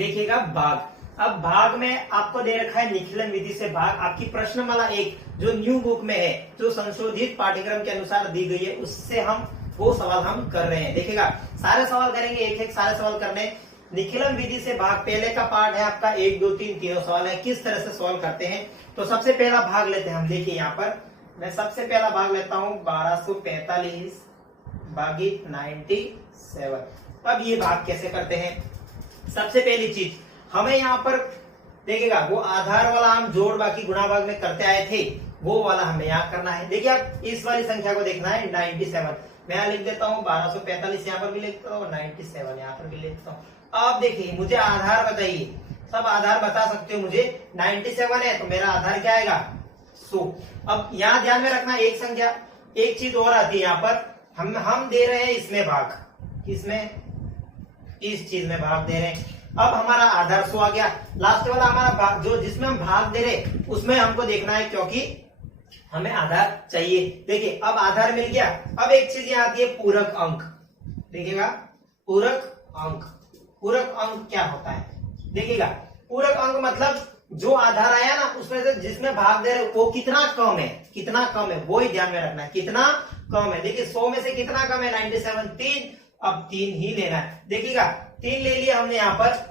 देखिएगा भाग। अब भाग में आपको दे रखा है निखिलन विधि से भाग। आपकी प्रश्नमाला 1 जो न्यू बुक में है, जो संशोधित पाठ्यक्रम के अनुसार दी गई है, उससे हम वो सवाल हम कर रहे हैं। देखिएगा सारे सवाल करेंगे, एक एक सारे सवाल करने। निखिलन विधि से भाग पहले का पार्ट है आपका 1 2 3 तीनों सवाल है, किस तरह से सॉल्व करते हैं। तो सबसे पहला भाग लेते हैं हम। देखिए यहाँ पर मैं सबसे पहला भाग लेता हूँ 1245 भागित 97। अब ये भाग कैसे करते हैं। सबसे पहली चीज हमें यहाँ पर देखिएगा वो आधार वाला हम जोड़ बाकी गुणा भाग में करते आए थे, वो वाला हमें यहाँ करना है। देखिए आप इस वाली संख्या को देखना है 97। मैं यहाँ लिख देता हूँ 1245, यहाँ पर भी लिखता हूँ 97 यहाँ पर भी लिखता हूँ। अब देखिए मुझे आधार बताइए, सब आधार बता सकते हो मुझे। 97 है तो मेरा आधार क्या आएगा 100। अब यहाँ ध्यान में रखना एक संख्या, एक चीज और आती है यहाँ पर, हम दे रहे हैं इसमें भाग, किसमें, इस चीज में भाग दे रहे हैं। अब हमारा आधार 100 आ गया। लास्ट वाला हमारा भाग जो जिसमें हम भाग दे रहे उसमें हमको देखना है, क्योंकि हमें आधार चाहिए। देखिए अब आधार मिल गया। अब एक चीज यहाँ आती है पूरक अंक। देखिएगा पूरक अंक, पूरक अंक क्या होता है। देखिएगा पूरक अंक मतलब जो आधार आया ना उसमें से जिसमें भाग दे रहे वो कितना कम है, कितना कम है वो ही ध्यान में रखना है, कितना कम है। देखिए 100 में से कितना कम है 97, 3। अब 3 ही लेना है। देखिएगा 3 ले लिया हमने यहाँ पर।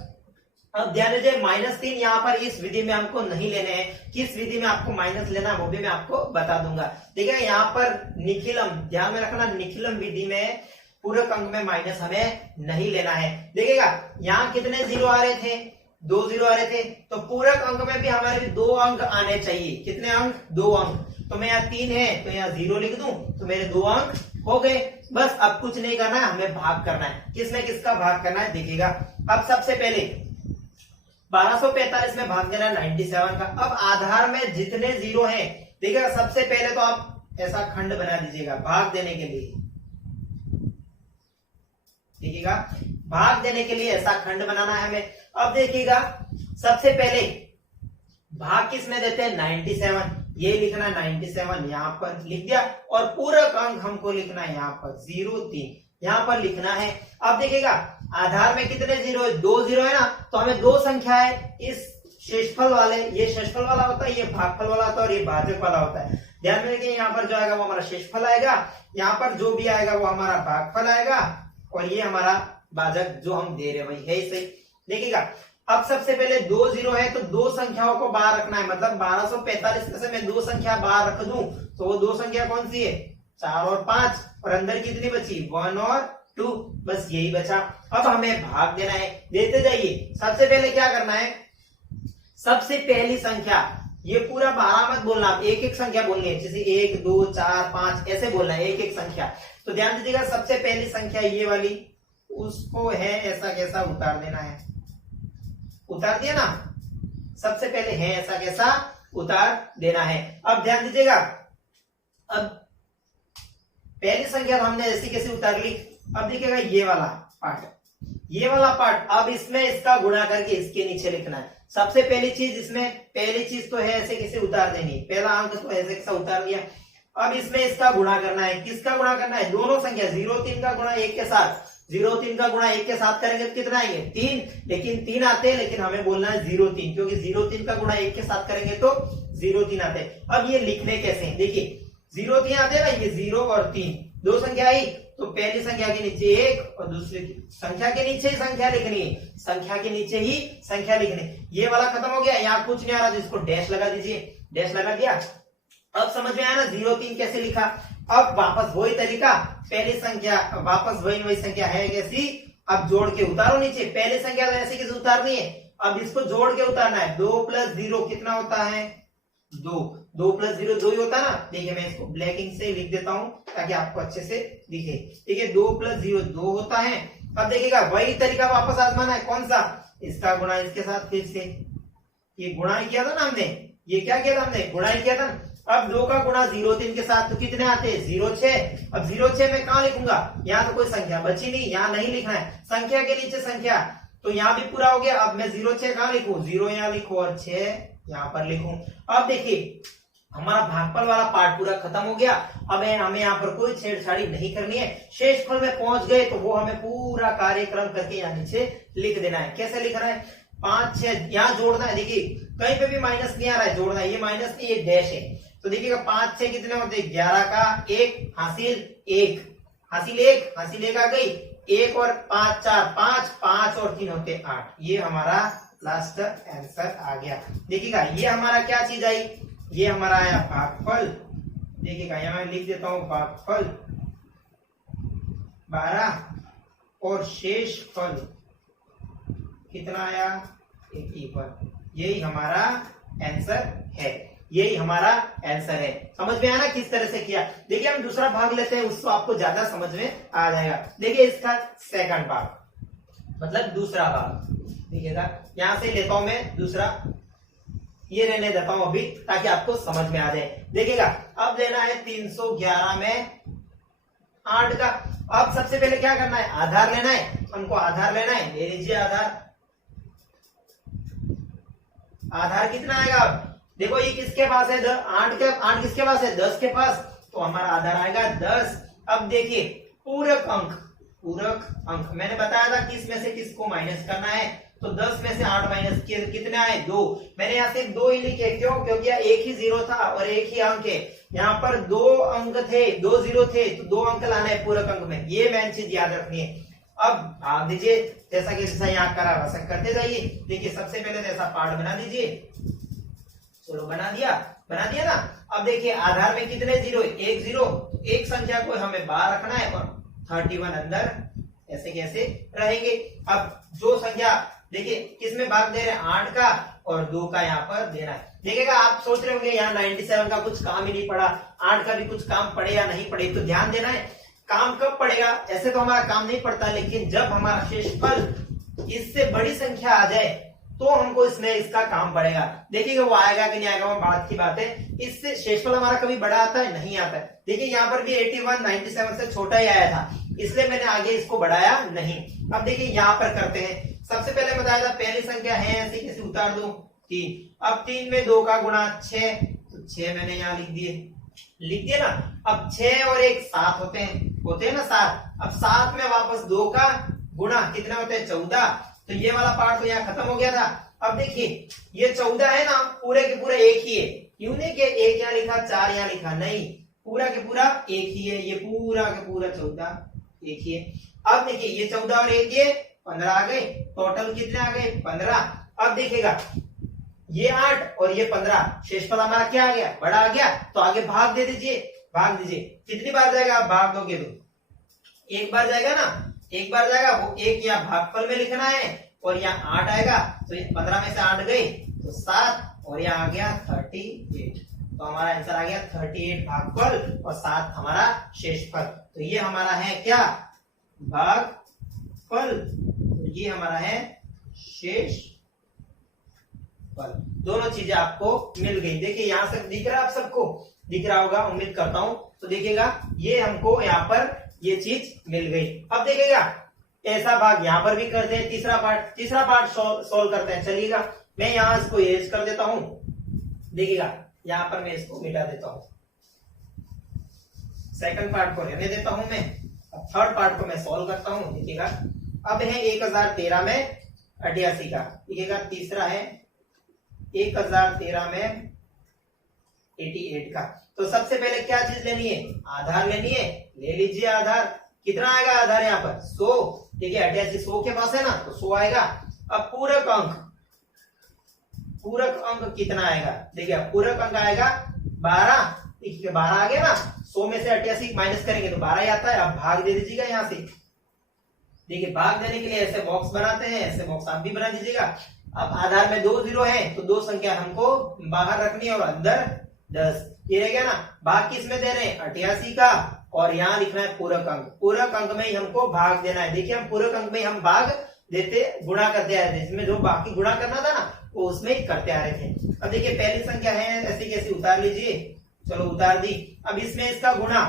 अब ध्यान दीजिए -3 यहाँ पर इस विधि में हमको नहीं लेने हैं। किस विधि में आपको माइनस लेना है वो भी मैं आपको बता दूंगा। देखिए यहाँ पर निखिलम, ध्यान में रखना निखिलम विधि में पूरक अंक में माइनस हमें नहीं लेना है। देखिएगा यहाँ कितने जीरो आ रहे थे, 2 जीरो आ रहे थे, तो पूरक अंक में भी हमारे 2 अंक आने चाहिए। कितने अंक, 2 अंक। तो मैं यहाँ 3 है तो यहाँ 0 लिख दूं तो मेरे 2 अंक हो गए। बस अब कुछ नहीं करना है, हमें भाग करना है। किसमें किसका भाग करना है देखिएगा। अब सबसे पहले 1245 में भाग देना है 97 का। अब आधार में जितने जीरो हैं देखिएगा सबसे पहले तो आप ऐसा खंड बना दीजिएगा भाग देने के लिए। देखिएगा भाग देने के लिए ऐसा खंड बनाना है हमें। अब देखिएगा सबसे पहले भाग किस में देते हैं 97, ये लिखना है 97 यहाँ पर लिख दिया। और पूरक अंक हमको लिखना है यहाँ पर 03 यहाँ पर लिखना है। अब देखिएगा आधार में कितने जीरो है, 2 जीरो है ना, तो हमें 2 संख्या है इस शेषफल वाले, ये शेषफल वाला होता है, ये भागफल वाला होता है और ये भाजक वाला होता है। ध्यान में रखिए यहाँ पर जो आएगा वो हमारा शेषफल आएगा, यहाँ पर जो भी आएगा वो हमारा भागफल आएगा और ये हमारा भाजक जो हम दे रहे वही है सही। देखिएगा अब सबसे पहले 2 जीरो है तो 2 संख्याओं को बाहर रखना है, मतलब 1245 में से मैं 2 संख्या बाहर रख दूं तो वो 2 संख्या कौन सी है 4 और 5, और अंदर कितनी बची 1 और 2, बस यही बचा। अब हमें भाग देना है, देते जाइए। सबसे पहले क्या करना है, सबसे पहली संख्या, ये पूरा 12 मत बोलना, एक एक संख्या बोलनी है, जैसे 1 2 4 5 ऐसे बोलना है, एक एक संख्या। तो ध्यान दीजिएगा सबसे पहली संख्या ये वाली, उसको है ऐसा कैसा उतार देना है, उतार दिया ना, सबसे पहले है ऐसा कैसा उतार देना है। अब ध्यान दीजिएगा, अब पहली संख्या तो हमने ऐसी कैसे उतार ली। अब देखिएगा ये वाला पार्ट, ये वाला पार्ट, अब इसमें इसका गुणा करके इसके नीचे लिखना है। सबसे पहली चीज इसमें, पहली चीज तो है ऐसे कैसे उतार देनी, पहला अंक तो ऐसे कैसा उतार दिया। अब इसमें इसका गुणा करना है, किसका गुणा करना है, दोनों संख्या 03 का गुणा 1 के साथ, 03 का गुणा 1 के साथ करेंगे तो कितना आएंगे 3, लेकिन 3 आते हैं, लेकिन हमें बोलना है 03, क्योंकि 03 का गुणा 1 के साथ करेंगे तो 03 आते हैं। अब ये लिखने कैसे हैं, देखिए 03 आते हैं ना, ये 0 और 3 दो संख्या आई तो पहली संख्या के नीचे 1 और दूसरी संख्या के नीचे ही संख्या लिखनी है, संख्या के नीचे ही संख्या लिखनी है। ये वाला खत्म हो गया, यहाँ कुछ नहीं आ रहा तो इसको डैश लगा दीजिए, डैश लगा दिया। अब समझ में आया ना 03 कैसे लिखा। अब वापस वही तरीका, पहली संख्या वापस वही संख्या है कैसी, अब जोड़ के उतारो नीचे। पहली संख्या तो ऐसे कैसे उतारनी है, अब इसको जोड़ के उतारना है। 2 + 0 कितना होता है 2, 2 + 0 2 ही होता है ना। देखिए मैं इसको ब्लैक इंक से लिख देता हूं ताकि आपको अच्छे से दिखे। ठीक है 2 + 0 2 होता है। अब देखिएगा वही तरीका वापस आजमाना है, कौन सा, इसका गुणा इसके साथ, फिर से ये गुणा किया था ना हमने, ये क्या किया था हमने, गुणा किया था। अब 2 का गुणा 03 के साथ तो कितने आते हैं 06। अब 06 में कहां लिखूंगा, यहाँ तो कोई संख्या बची नहीं, यहाँ नहीं लिखना है, संख्या के नीचे संख्या, तो यहाँ भी पूरा हो गया। अब मैं 06 कहां लिखूं, 0 यहाँ लिखूं और 6 यहाँ पर लिखूं। अब देखिए हमारा भागफल वाला पार्ट पूरा खत्म हो गया। अब हमें यहाँ पर कोई छेड़छाड़ी नहीं करनी है। शेषफल में पहुंच गए तो वो हमें पूरा कार्यक्रम करके यहाँ नीचे लिख देना है। कैसे लिखना है, 5 6 यहाँ जोड़ना है। देखिए कहीं पे भी माइनस नहीं आ रहा है, जोड़ना है। ये माइनस नहीं, ये डैश है। तो देखिएगा 5 6 कितने होते हैं, 11 का 1 हासिल 1 हासिल 1 हासिल 1 आ गई 1 और 5 4 5 5 और 3 होते 8। ये हमारा लास्ट आंसर आ गया। देखिएगा ये हमारा क्या चीज आई, ये हमारा आया भागफल। देखिएगा यहाँ मैं लिख देता हूं भागफल 12 और शेषफल कितना आया 81। यही हमारा आंसर है, यही हमारा आंसर है। समझ में आया ना किस तरह से किया। देखिए हम दूसरा भाग लेते हैं, उसको आपको ज्यादा समझ में आ जाएगा। देखिए इसका सेकंड भाग मतलब दूसरा भाग, देखिएगा यहां से लेता हूं मैं दूसरा, ये रहने देता हूं अभी ताकि आपको समझ में आ जाए। देखिएगा अब लेना है 311 में 8 का। अब सबसे पहले क्या करना है, आधार लेना है। हमको आधार लेना है, ले लीजिए आधार। आधार कितना आएगा, अब देखो ये किसके पास है, 8 किसके पास है, 10 के पास। तो हमारा आधार आएगा 10। अब देखिए पूरक अंक मैंने बताया था किस में से किसको माइनस करना है। तो 10 में से 8 माइनस कितने आए, 2। मैंने यहाँ सिर्फ 2 ही लिखे, क्यों, क्योंकि एक ही जीरो था और एक ही अंक है। यहाँ पर 2 अंक थे, 2 जीरो थे, तो 2 अंक लाना है पूरक अंक में। ये मेन चीज याद रखनी है। अब भाग दीजिए जैसा कि जैसा यहाँ करा वैसा करते जाइए। देखिए सबसे पहले तो ऐसा पार्ट बना दीजिए। चलो बना दिया ना। अब देखिए आधार में कितने जीरो, 1 जीरो। तो एक संख्या को हमें बाहर रखना है और 31 अंदर ऐसे कैसे रहेंगे। अब जो संख्या देखिए किसमें भाग दे रहे हैं, 8 का और 2 का यहाँ पर देना है। देखिएगा आप सोच रहे होंगे यहाँ 97 का कुछ काम ही नहीं पड़ा, 8 का भी कुछ काम पड़े या नहीं पड़े। तो ध्यान देना है काम कब पड़ेगा, ऐसे तो हमारा काम नहीं पड़ता, लेकिन जब हमारा शेषफल इससे बड़ी संख्या आ जाए तो हमको इसमें इसका काम पड़ेगा। देखिएगा वो आएगा कि नहीं आएगा वो बात की बात है। इससे शेषफल हमारा कभी बड़ा आता है, नहीं आता है। देखिए यहाँ पर भी 81 97 से छोटा ही आया था, इसलिए मैंने आगे इसको बढ़ाया नहीं। अब देखिए यहाँ पर करते हैं। सबसे पहले बताया था पहली संख्या है ऐसी कैसे उतार दूं, 3। अब 3 में 2 का गुणा 6, तो 6 मैंने यहाँ लिख दिए ना। अब 6 और 1 7 होते हैं ना 7। अब 7 में वापस 2 का गुणा कितने होते हैं, 14। तो ये वाला पार्ट तो यहाँ खत्म हो गया था। अब देखिए ये 14 है ना, पूरे के पूरे एक ही है। क्यों नहीं कि 1 यहाँ लिखा 4 यहाँ लिखा, नहीं, पूरा के पूरा एक ही है। ये पूरा के पूरा 14 एक ही है। अब देखिए ये 14 और 1 ये 15 आ गए, टोटल कितने आ गए 15। अब देखिएगा ये 8 और ये 15, शेषफल हमारा क्या आ गया, बड़ा आ गया। तो आगे भाग दे दीजिए, भाग दीजिए। कितनी बार जाएगा, आप भाग दोगे तो एक बार जाएगा ना, एक बार जाएगा। वो एक यहाँ भागफल में लिखना है और यहाँ 8 आएगा। तो 15 में से 8 गए तो 7 और यहाँ आ गया 38। तो हमारा आंसर आ गया 38 भागफल और 7 हमारा शेषफल। तो ये हमारा है क्या, भागफल, ये हमारा है शेषफल। दोनों चीजें आपको मिल गई। देखिए यहां से दिख रहा है, आप सबको दिख रहा होगा, उम्मीद करता हूं। तो देखिएगा ये हमको यहाँ पर ये चीज मिल गई। अब देखिएगा ऐसा भाग यहाँ पर भी करते हैं। तीसरा पार्ट सोल्व करते हैं। चलिएगा मैं यहाँ इसको इरेज कर देता हूं। देखिएगा यहाँ पर मैं इसको मिटा देता हूं, सेकंड पार्ट को रहने देता हूं मैं। अब थर्ड पार्ट को मैं सोल्व करता हूं। देखिएगा अब है 1013 में 88 का। देखिएगा तीसरा है 1013 में 88 का। तो सबसे पहले क्या चीज लेनी है, आधार लेनी है। ले लीजिए आधार। कितना आएगा आधार यहाँ पर, 100। देखिए 88 100 के पास है ना, तो 100 आएगा। अब पूरक अंक कितना आएगा, देखिए पूरक अंक आएगा 12। देखिए 12 आ गया ना, 100 में से 88 माइनस करेंगे तो 12 ही आता है। अब भाग दे दीजिएगा यहाँ से। देखिए भाग देने के लिए ऐसे बॉक्स बनाते हैं, ऐसे बॉक्स आप भी बना दीजिएगा। अब आधार में 2 जीरो है तो 2 संख्या हमको बाहर रखनी है और अंदर 10। ये रह गया ना। भाग किस में दे रहे हैं, 88 का, और यहाँ लिखना है पूरक अंक। पूरक अंक में ही हमको भाग देना है। देखिए हम पूरक अंक में हम भाग देते, गुणा करते आ रहे थे। इसमें जो बाकी गुणा करना था ना वो उसमें ही करते आ रहे थे। अब देखिए पहली संख्या है ऐसी कैसी, उतार लीजिए। चलो उतार दी। अब इसमें इसका गुणा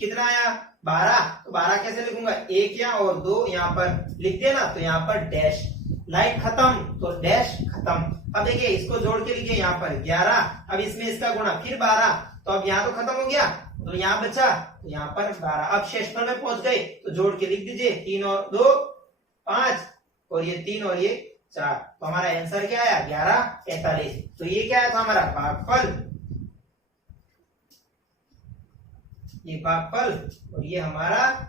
कितना आया, 12। तो 12 कैसे लिखूंगा, 1 यहाँ और 2 यहाँ पर लिख दिया ना, तो यहाँ पर डैश। लाइन खत्म तो डैश खत्म। अब देखिए इसको जोड़ के लिखिए यहाँ पर 11, अब इसमें इसका गुणा फिर 12, तो अब यहाँ तो खत्म हो गया, तो यहाँ बचा, तो यहाँ पर 12। अब शेषफल में पहुंच गए तो जोड़ के लिख दीजिए 3 और 2 5, और ये 3 और ये 4, तो हमारा आंसर क्या आया 11:45। तो ये क्या था हमारा भागफल, ये भागफल और ये हमारा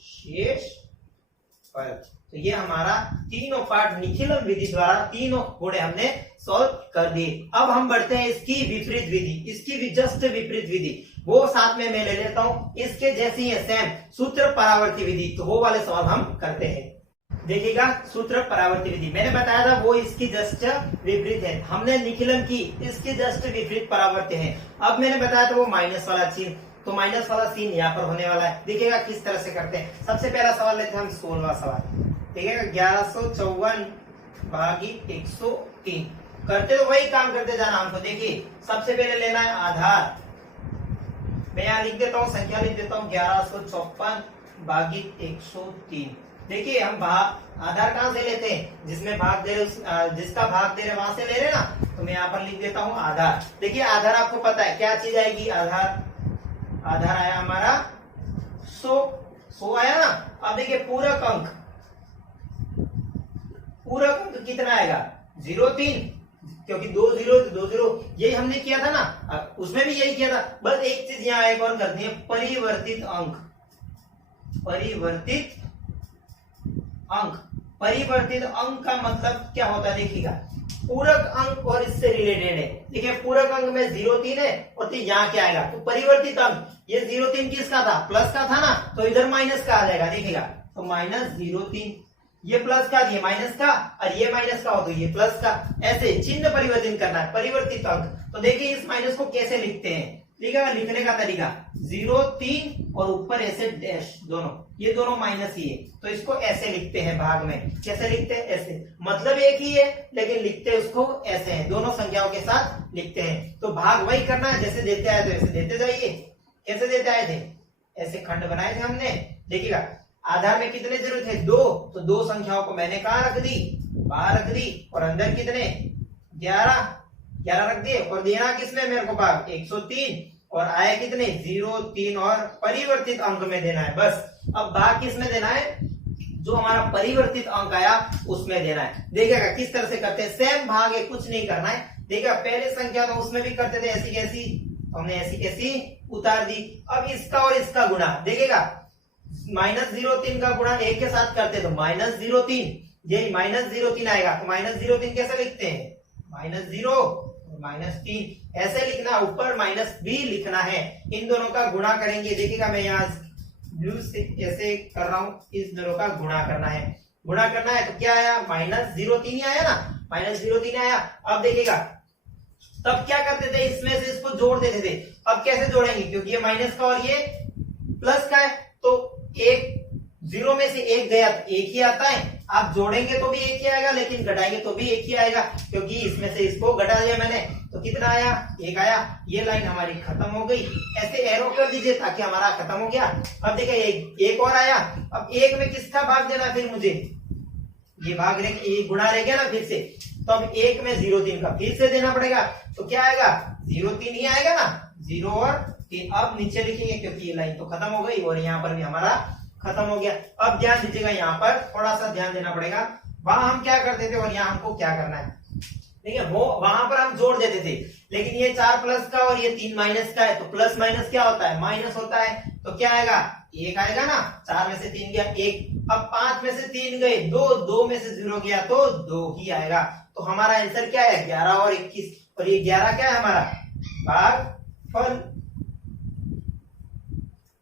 शेषफल। तो ये हमारा तीनों पार्ट निखिलन विधि द्वारा तीनों गुणे हमने सॉल्व कर दिए। अब हम बढ़ते हैं इसकी विपरीत विधि, इसकी जस्ट विपरीत विधि, वो साथ में मैं ले लेता हूं। इसके जैसी है सेम सूत्र परावर्ती विधि, तो वो वाले सवाल हम करते हैं। देखिएगा सूत्र परावर्ती विधि मैंने बताया था वो इसकी जस्ट विपरीत है, हमने निखिलन की, इसकी जस्ट विपरीत परावर्ती है। अब मैंने बताया था वो माइनस वाला चिन्ह, तो माइनस वाला सीन यहाँ पर होने वाला है। देखिएगा किस तरह से करते हैं। सबसे पहला सवाल लेते हैं हम 16वां सवाल। देखिएगा 1154 भागित 103, करते तो वही काम करते जाना हमको। देखिए सबसे पहले लेना है आधार, मैं यहाँ लिख देता हूँ, संख्या लिख देता हूँ 1154 भागित 103। देखिए हम आधार कहाँ से लेते हैं, जिसमें भाग दे रहे, जिसका भाग दे रहे वहां से ले रहे ना, तो मैं यहाँ पर लिख देता हूँ आधार। देखिए आधार आपको पता है क्या चीज आएगी, आधार आया हमारा 100 आया ना। अब देखिए पूरक अंक कितना आएगा 03, क्योंकि 2 0 यही हमने किया था ना, उसमें भी यही किया था। बस एक चीज यहाँ एक और कर दी है, परिवर्तित अंक। परिवर्तित अंक का मतलब क्या होता है, देखिएगा पूरक अंक और इससे रिलेटेड है। देखिए पूरक अंक में 03 है और यहाँ क्या आएगा, तो परिवर्तित अंक, ये 03 किसका था, प्लस का था ना, तो इधर माइनस का आ जाएगा। देखिएगा तो -03, ये प्लस का, ये माइनस का, और ये माइनस का हो तो ये प्लस का, ऐसे चिन्ह परिवर्तन करना है, परिवर्तित अंक। तो देखिए इस माइनस को कैसे लिखते हैं, लिखेगा लिखने का तरीका 03 और ऊपर ऐसे डैश, दोनों ये दोनों माइनस ही है, तो इसको ऐसे लिखते हैं भाग में। कैसे लिखते हैं, ऐसे, मतलब एक ही है लेकिन लिखते उसको ऐसे हैं, दोनों संख्याओं के साथ लिखते हैं। तो भाग वही करना है, जैसे देते आए तो ऐसे देते जाइए। कैसे देते आए थे, ऐसे खंड बनाए थे हमने। देखिएगा आधार में कितने जरूरत है 2, तो 2 संख्याओं को मैंने कहा रख दी, बाहर रख दी, और अंदर कितने 11 रख दिए, और देना किसमें मेरे को भाग 103, और आए कितने 0 3, और परिवर्तित अंक में देना है बस। अब भाग किस में देना है, जो हमारा परिवर्तित अंक आया उसमें देना है। देखिएगा किस तरह से करते हैं, सेम भाग है, कुछ नहीं करना है। देखिएगा पहले संख्या तो उसमें भी करते थे ऐसी कैसी, हमने ऐसी कैसी उतार दी। अब इसका और इसका गुणा, देखिएगा -03 का गुणा 1 के साथ करते तो -03, ये -03 आएगा, तो -03 कैसे लिखते हैं, -0 -3 ऐसे लिखना, ऊपर माइनस भी लिखना है। इन दोनों का गुणा करेंगे। देखिएगा मैं यहाँ ब्लू से ऐसे कर रहा हूँ, इस दोनों का गुणा करना है। गुणा करना है तो क्या आया, -03 ही आया ना, -03 आया। अब देखिएगा तब क्या करते थे, इसमें से इसको जोड़ देते थे। अब कैसे जोड़ेंगे, क्योंकि ये माइनस का और ये प्लस का है, तो एक 0 में से 1 गया तो 1 ही आता है। आप जोड़ेंगे तो भी 1 ही आएगा, लेकिन घटाएंगे तो भी 1 ही आएगा, क्योंकि इसमें से इसको घटा दिया मैंने, तो कितना आया 1 आया। ये लाइन हमारी खत्म हो गई। ऐसे एरो कर दीजिए ताकि हमारा खत्म हो गया। अब देखिए एक और आया। अब 1 में किसका भाग देना, फिर मुझे ये भाग ये गुणा रह गया ना फिर से, तो अब 1 में 03 का फिर से देना पड़ेगा। तो क्या आएगा 03 ही आएगा ना, 0 और 3। अब नीचे लिखेंगे क्योंकि ये लाइन तो खत्म हो गई और यहाँ पर भी हमारा खत्म हो गया। अब ध्यान दीजिएगा, यहाँ पर थोड़ा सा ध्यान देना पड़ेगा। वहां हम क्या करते थे और यहाँ हमको क्या करना है, देखिए वो वहां पर हम जोड़ देते थे, लेकिन ये 4 प्लस का और ये 3 माइनस का है, तो प्लस माइनस क्या होता है, माइनस होता है। तो क्या आएगा 1 आएगा ना, 4 में से 3 गया 1। अब 5 में से 3 गए 2 में से 0 गया तो 2 ही आएगा। तो हमारा आंसर क्या है 11 और 21, और ये 11 क्या है हमारा भागफल,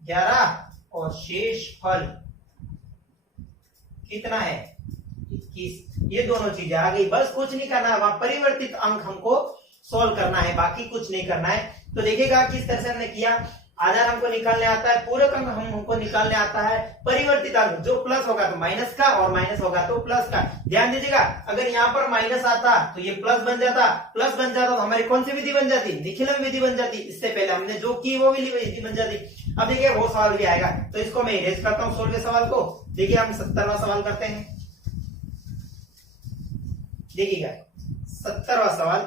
11 और शेष फल कितना है 21। ये दोनों चीजें आ गई, बस कुछ नहीं करना है, वहां परिवर्तित अंक हमको सॉल्व करना है, बाकी कुछ नहीं करना है। तो देखिएगा किस तरह से हमने किया। आधार हमको निकालने आता है, पूरक अंक हमको निकालने आता है, परिवर्तित अंक जो प्लस होगा तो माइनस का और माइनस होगा तो प्लस का। ध्यान दीजिएगा, अगर यहाँ पर माइनस आता तो ये प्लस बन जाता, प्लस बन जाता तो हमारी कौन सी विधि बन जाती, निखिलन विधि बन जाती। इससे पहले हमने जो की वो विधि बन जाती। अब देखिए वो सवाल भी आएगा, तो इसको मैं इरेज करता हूँ 16वें सवाल को। देखिए हम 17वां सवाल करते हैं। देखिएगा 70वां सवाल।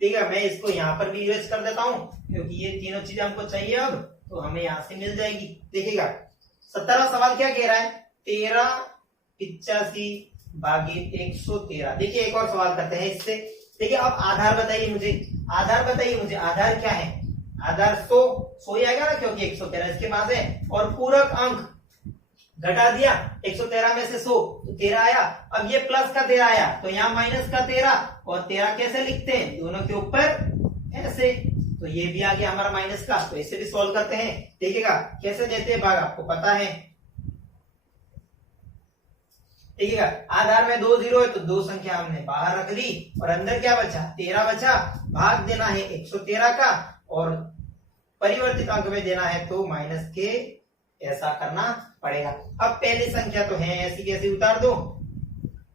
ठीक है, मैं इसको यहाँ पर भी यूज कर देता हूं क्योंकि ये तीनों चीजें हमको चाहिए अब, तो हमें यहाँ से मिल जाएगी। देखिएगा 70वां सवाल क्या कह रहा है, 1385 भागित 113। देखिए एक और सवाल करते हैं इससे। देखिए अब आधार बताइए मुझे, आधार बताइए मुझे, आधार क्या है, आधार 100 ही आएगा ना क्योंकि 113 इसके पास है, और पूरक अंक घटा दिया 113 में से 100 तो 13 आया। अब ये प्लस का 13 आया तो यहाँ माइनस का 13, और 13 कैसे लिखते हैं, दोनों के ऊपर ऐसे, तो ये भी आ गया हमारा माइनस का। तो इसे भी सॉल्व करते हैं। देखिएगा कैसे देते हैं भाग, आपको पता है। देखिएगा आधार में 2 जीरो है तो 2 संख्या हमने बाहर रख दी, और अंदर क्या बचा, 13 बचा। भाग देना है 113 का, और परिवर्तित अंक में देना है तो माइनस के ऐसा करना पड़ेगा। अब पहली संख्या तो है ऐसी कैसी, उतार दो,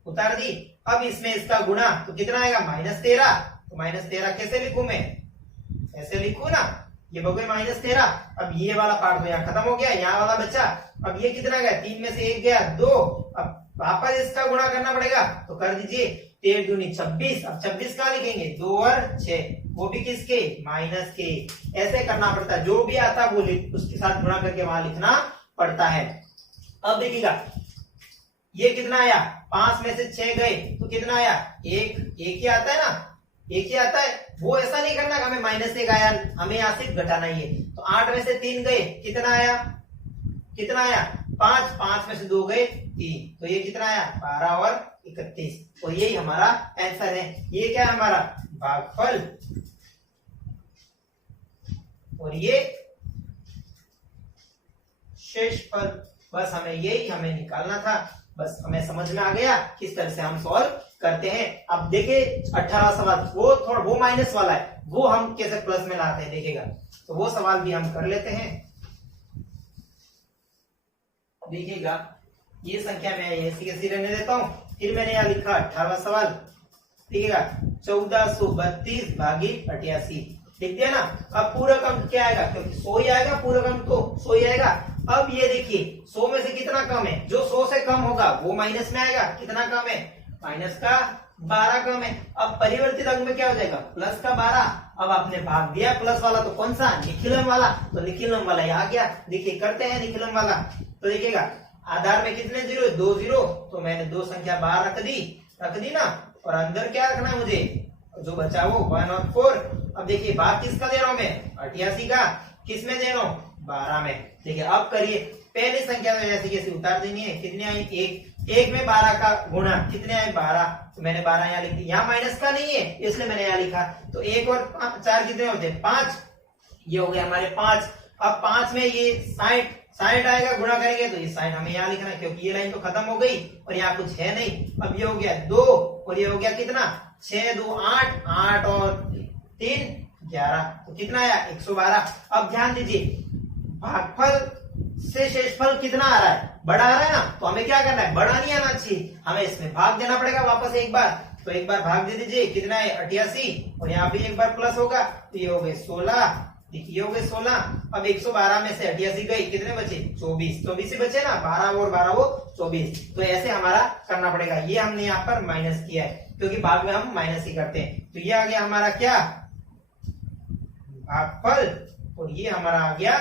उतार दी। अब इसमें इसका गुणा तो कितना आएगा, -13। तो -13 कैसे लिखूं मैं, ऐसे लिखूं ना, ये हो गए -13। अब ये वाला पार्ट तो यहाँ खत्म हो गया, यहाँ वाला बचा। अब ये कितना गया, 3 में से 1 गया 2। अब वापस इसका गुणा करना पड़ेगा, तो कर दीजिए। 13 दूनी 26। अब 26 कहाँ लिखेंगे, 2 और 6, वो भी किसके, माइनस के। ऐसे करना पड़ता है, जो भी आता है वो उसके साथ गुणा करके वहां लिखना पड़ता है। अब देखिएगा ये कितना आया, 5 में से 6 गए तो कितना आया, एक ही आता है ना, एक ही आता है। वो ऐसा नहीं करना हमें -1 आया, हमें यहाँ से घटाना ही है। तो 8 में से 3 गए, कितना आया, कितना आया 5, 5 में से 2 गए 3, तो ये कितना आया 12 और 31। तो यही हमारा आंसर है। ये क्या है हमारा भागफल, और ये शेषफल। बस हमें यही हमें निकालना था, बस हमें समझ में आ गया किस तरह से हम सॉल्व करते हैं। अब देखिए 18वां सवाल, वो माइनस वाला है, वो हम कैसे प्लस में लाते हैं देखिएगा, तो वो सवाल भी हम कर लेते हैं। देखिएगा ये संख्या मैं ऐसी कैसी रहने देता हूं। फिर मैंने यहाँ लिखा 18वां सवाल, देखिएगा 1432 भागित 88 लिख दिया ना। अब पूरक अंक क्या आएगा, क्योंकि 100 ही आएगा, पूरक अंक तो 100 ही आएगा। अब ये देखिए 100 में से कितना कम है, जो 100 से कम होगा वो माइनस में आएगा। कितना कम है, माइनस का 12 कम है। अब परिवर्तित अंक में क्या हो जाएगा, प्लस का 12। अब आपने भाग दिया प्लस वाला, तो कौन सा, निखिलम वाला, तो निखिलम वाला ये आ गया। देखिए करते हैं निखिलम वाला। तो देखिएगा आधार में कितने जीरो, 2 जीरो, तो मैंने 2 संख्या बाहर रख दी ना, और अंदर क्या रखना है मुझे, जो बचा वो 1 और 4। अब देखिए भाग किसका दे रहा हूं मैं, 88 का, किस में दे रहा हूं, 12 में। देखिए अब करिए, पहली संख्या में ऐसी कैसी उतार देनी है, कितने आई 1 में 12 का गुणा, कितने आए 12, तो मैंने 12 यहाँ लिख दिया। यहाँ माइनस का नहीं है इसलिए मैंने यहाँ लिखा। तो 1 और 4 कितने होते हैं, 5, ये हो गए हमारे 5। अब 5 में ये 60 आएगा, गुणा करेंगे तो ये 60 हमें यहाँ लिखना है, क्योंकि ये लाइन तो खत्म हो गई और यहाँ कुछ है नहीं। अब ये हो गया 2, और ये हो गया कितना, 6 2 8, 8 और 3 11, तो कितना आया 112। अब ध्यान दीजिए भागफल से शेषफल कितना आ रहा है, बड़ा आ रहा है ना, तो हमें क्या करना है, बड़ा नहीं आना चाहिए, हमें इसमें भाग देना पड़ेगा वापस एक बार। तो एक बार भाग दे दीजिए, कितना है 88, और यहाँ भी एक बार प्लस होगा, तो ये हो गए 16, देखिए हो गए 16। अब 112 में से 88 गई, कितने बचे 24, 24 ही बचे ना, 12 और 12 वो 24। तो ऐसे हमारा करना पड़ेगा। ये हमने यहाँ पर माइनस किया है क्योंकि भाग में हम माइनस ही करते हैं। तो ये आ गया हमारा क्या, भागफल, और ये हमारा आ गया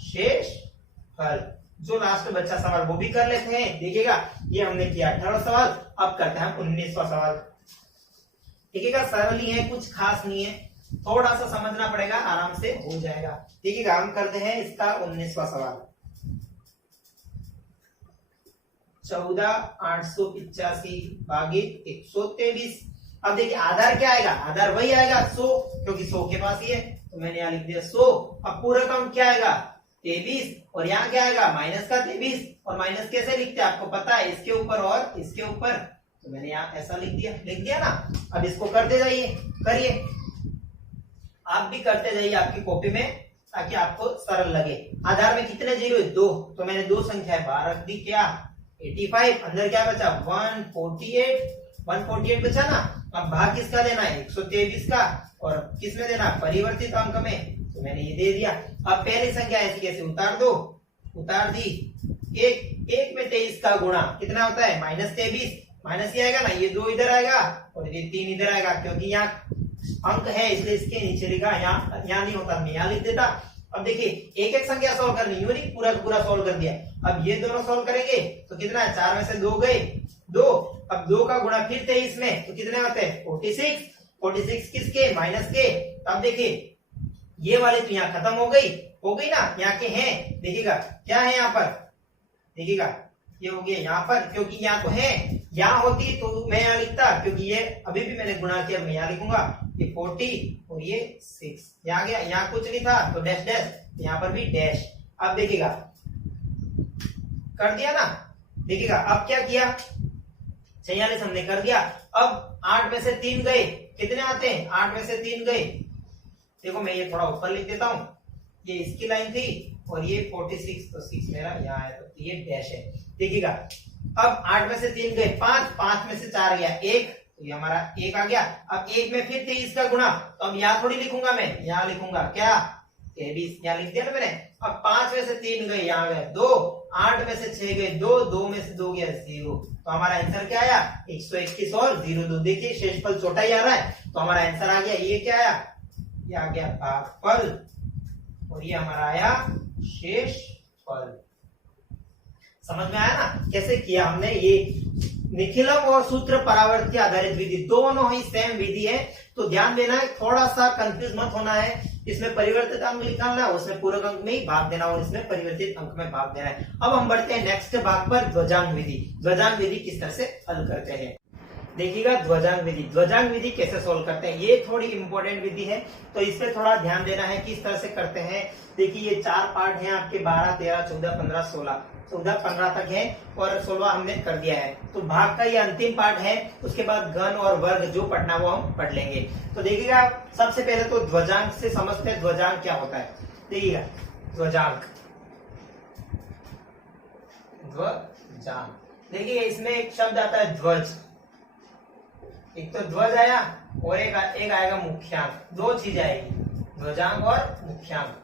शेषफल। जो लास्ट बच्चा सवाल वो भी कर लेते हैं। देखिएगा ये हमने किया 18वां सवाल, अब करते हैं 19वां सवाल। देखिएगा सरल ही है, कुछ खास नहीं है, थोड़ा सा समझना पड़ेगा, आराम से हो जाएगा। देखिएगा हम करते हैं इसका 19वां सवाल। 14885 भागित 123। अब देखिए आधार क्या आएगा, आधार वही आएगा 100, क्योंकि 100 के पास ही है, तो मैंने यहाँ लिख दिया 100। अब पूरक अंक क्या आएगा 23, और यहाँ क्या आएगा माइनस का 23, और माइनस कैसे लिखते हैं आपको पता है, इसके ऊपर और इसके ऊपर, तो मैंने यहाँ ऐसा लिख दिया ना। अब इसको करते जाइए, करिए, आप भी करते जाइए आपकी कॉपी में, ताकि आपको सरल लगे। आधार में कितने जीरो है, 2, तो मैंने 2 संख्याएं बाहर रख दी, क्या 85, अंदर क्या बचा 148 बचा ना। अब भाग किसका देना है 123 का, और किसमें देना परिवर्तित अंक में, तो मैंने ये दे दिया। अब पहली संख्या ऐसी कैसे उतार दो, उतार दी। 1 में 23 का गुणा कितना होता है -23, माइनस ये आएगा ना, ये 2 इधर आएगा और ये 3 इधर आएगा, क्योंकि यहाँ अंक है इसलिए इसके नीचे लिखा, यहाँ नहीं होता, मैं यहाँ लिख देता। अब देखिए एक एक संख्या सोल्व करनी, यूं नहीं पूरा पूरा सोल्व कर दिया। अब ये दोनों सोल्व करेंगे तो कितना है, 4 में से 2 गए 2, अब 2 का गुणा फिर 23 में तो कितने होते हैं 46, 46 किसके, माइनस के। अब देखिए ये वाले तो यहाँ खत्म हो गई ना, यहाँ के हैं, देखिएगा क्या है यहाँ पर, देखिएगा ये हो गया यहाँ पर, क्योंकि यहाँ तो है, यहाँ होती तो मैं यहाँ लिखता, क्योंकि ये अभी भी मैंने गुणा किया, मैं यहाँ लिखूंगा ये 40 और ये 6, यहाँ गया, यहाँ कुछ नहीं था तो डैश डैश, यहाँ पर भी डैश। अब देखिएगा कर दिया ना, देखिएगा अब क्या किया, 46 हमने कर दिया। अब 8 में से 3 गए, कितने आते हैं, 8 में से 3 गए, देखो मैं ये थोड़ा ऊपर लिख देता हूं, ये इसकी लाइन थी और ये 46 तो 6 मेरा यहाँ है तो ये डैश है। देखिएगा अब 8 में से 3 गए 5, 5 में से 4 गया 1, तो ये हमारा 1 आ गया। अब 1 में फिर 23 का गुणा, तो अब यहाँ थोड़ी लिखूंगा मैं, यहाँ लिखूंगा क्या 23, यहाँ लिख दिया ना मैंने। अब 5 में से 3 गए, यहाँ गए 2, 8 में से 6 गए 2, 2 में से 2 गया 0, तो हमारा आंसर क्या आया 121 और 0,2। देखिए शेषफल छोटा ही आ रहा है तो हमारा आंसर आ गया, ये क्या आया, ये आ गया भागफल और ये हमारा आया शेषफल। समझ में आया ना कैसे किया हमने, ये निखिलम और सूत्र परावर्ती आधारित विधि दोनों ही सेम विधि है, तो ध्यान देना है, थोड़ा सा कंफ्यूज मत होना है। इसमें परिवर्तित अंक निकालना है, उसमें पूरक अंक में ही भाग देना और इसमें परिवर्तित अंक में भाग देना है। अब हम बढ़ते हैं नेक्स्ट भाग पर, ध्वजांक विधि। ध्वजांक विधि किस तरह से हल करते हैं, देखिएगा ध्वजांक विधि। ध्वजांक विधि कैसे सोल्व करते हैं, ये थोड़ी इंपॉर्टेंट विधि है तो इस पे थोड़ा ध्यान देना है किस तरह से करते हैं। देखिए ये 4 पार्ट हैं आपके, 12, 13, 14, 15, 16, 14, 15 तक है और 16 हमने कर दिया है। तो भाग का ये अंतिम पार्ट है, उसके बाद घन और वर्ग जो पढ़ना वो हम पढ़ लेंगे। तो देखिएगा सबसे पहले तो ध्वजांक से समझते हैं ध्वजांक क्या होता है। देखिएगा ध्वजांक, देखिए इसमें एक शब्द आता है ध्वज, एक तो ध्वज आया और एक आएगा मुख्यांक, 2 चीजें आएगी, ध्वजांक और मुख्यांक।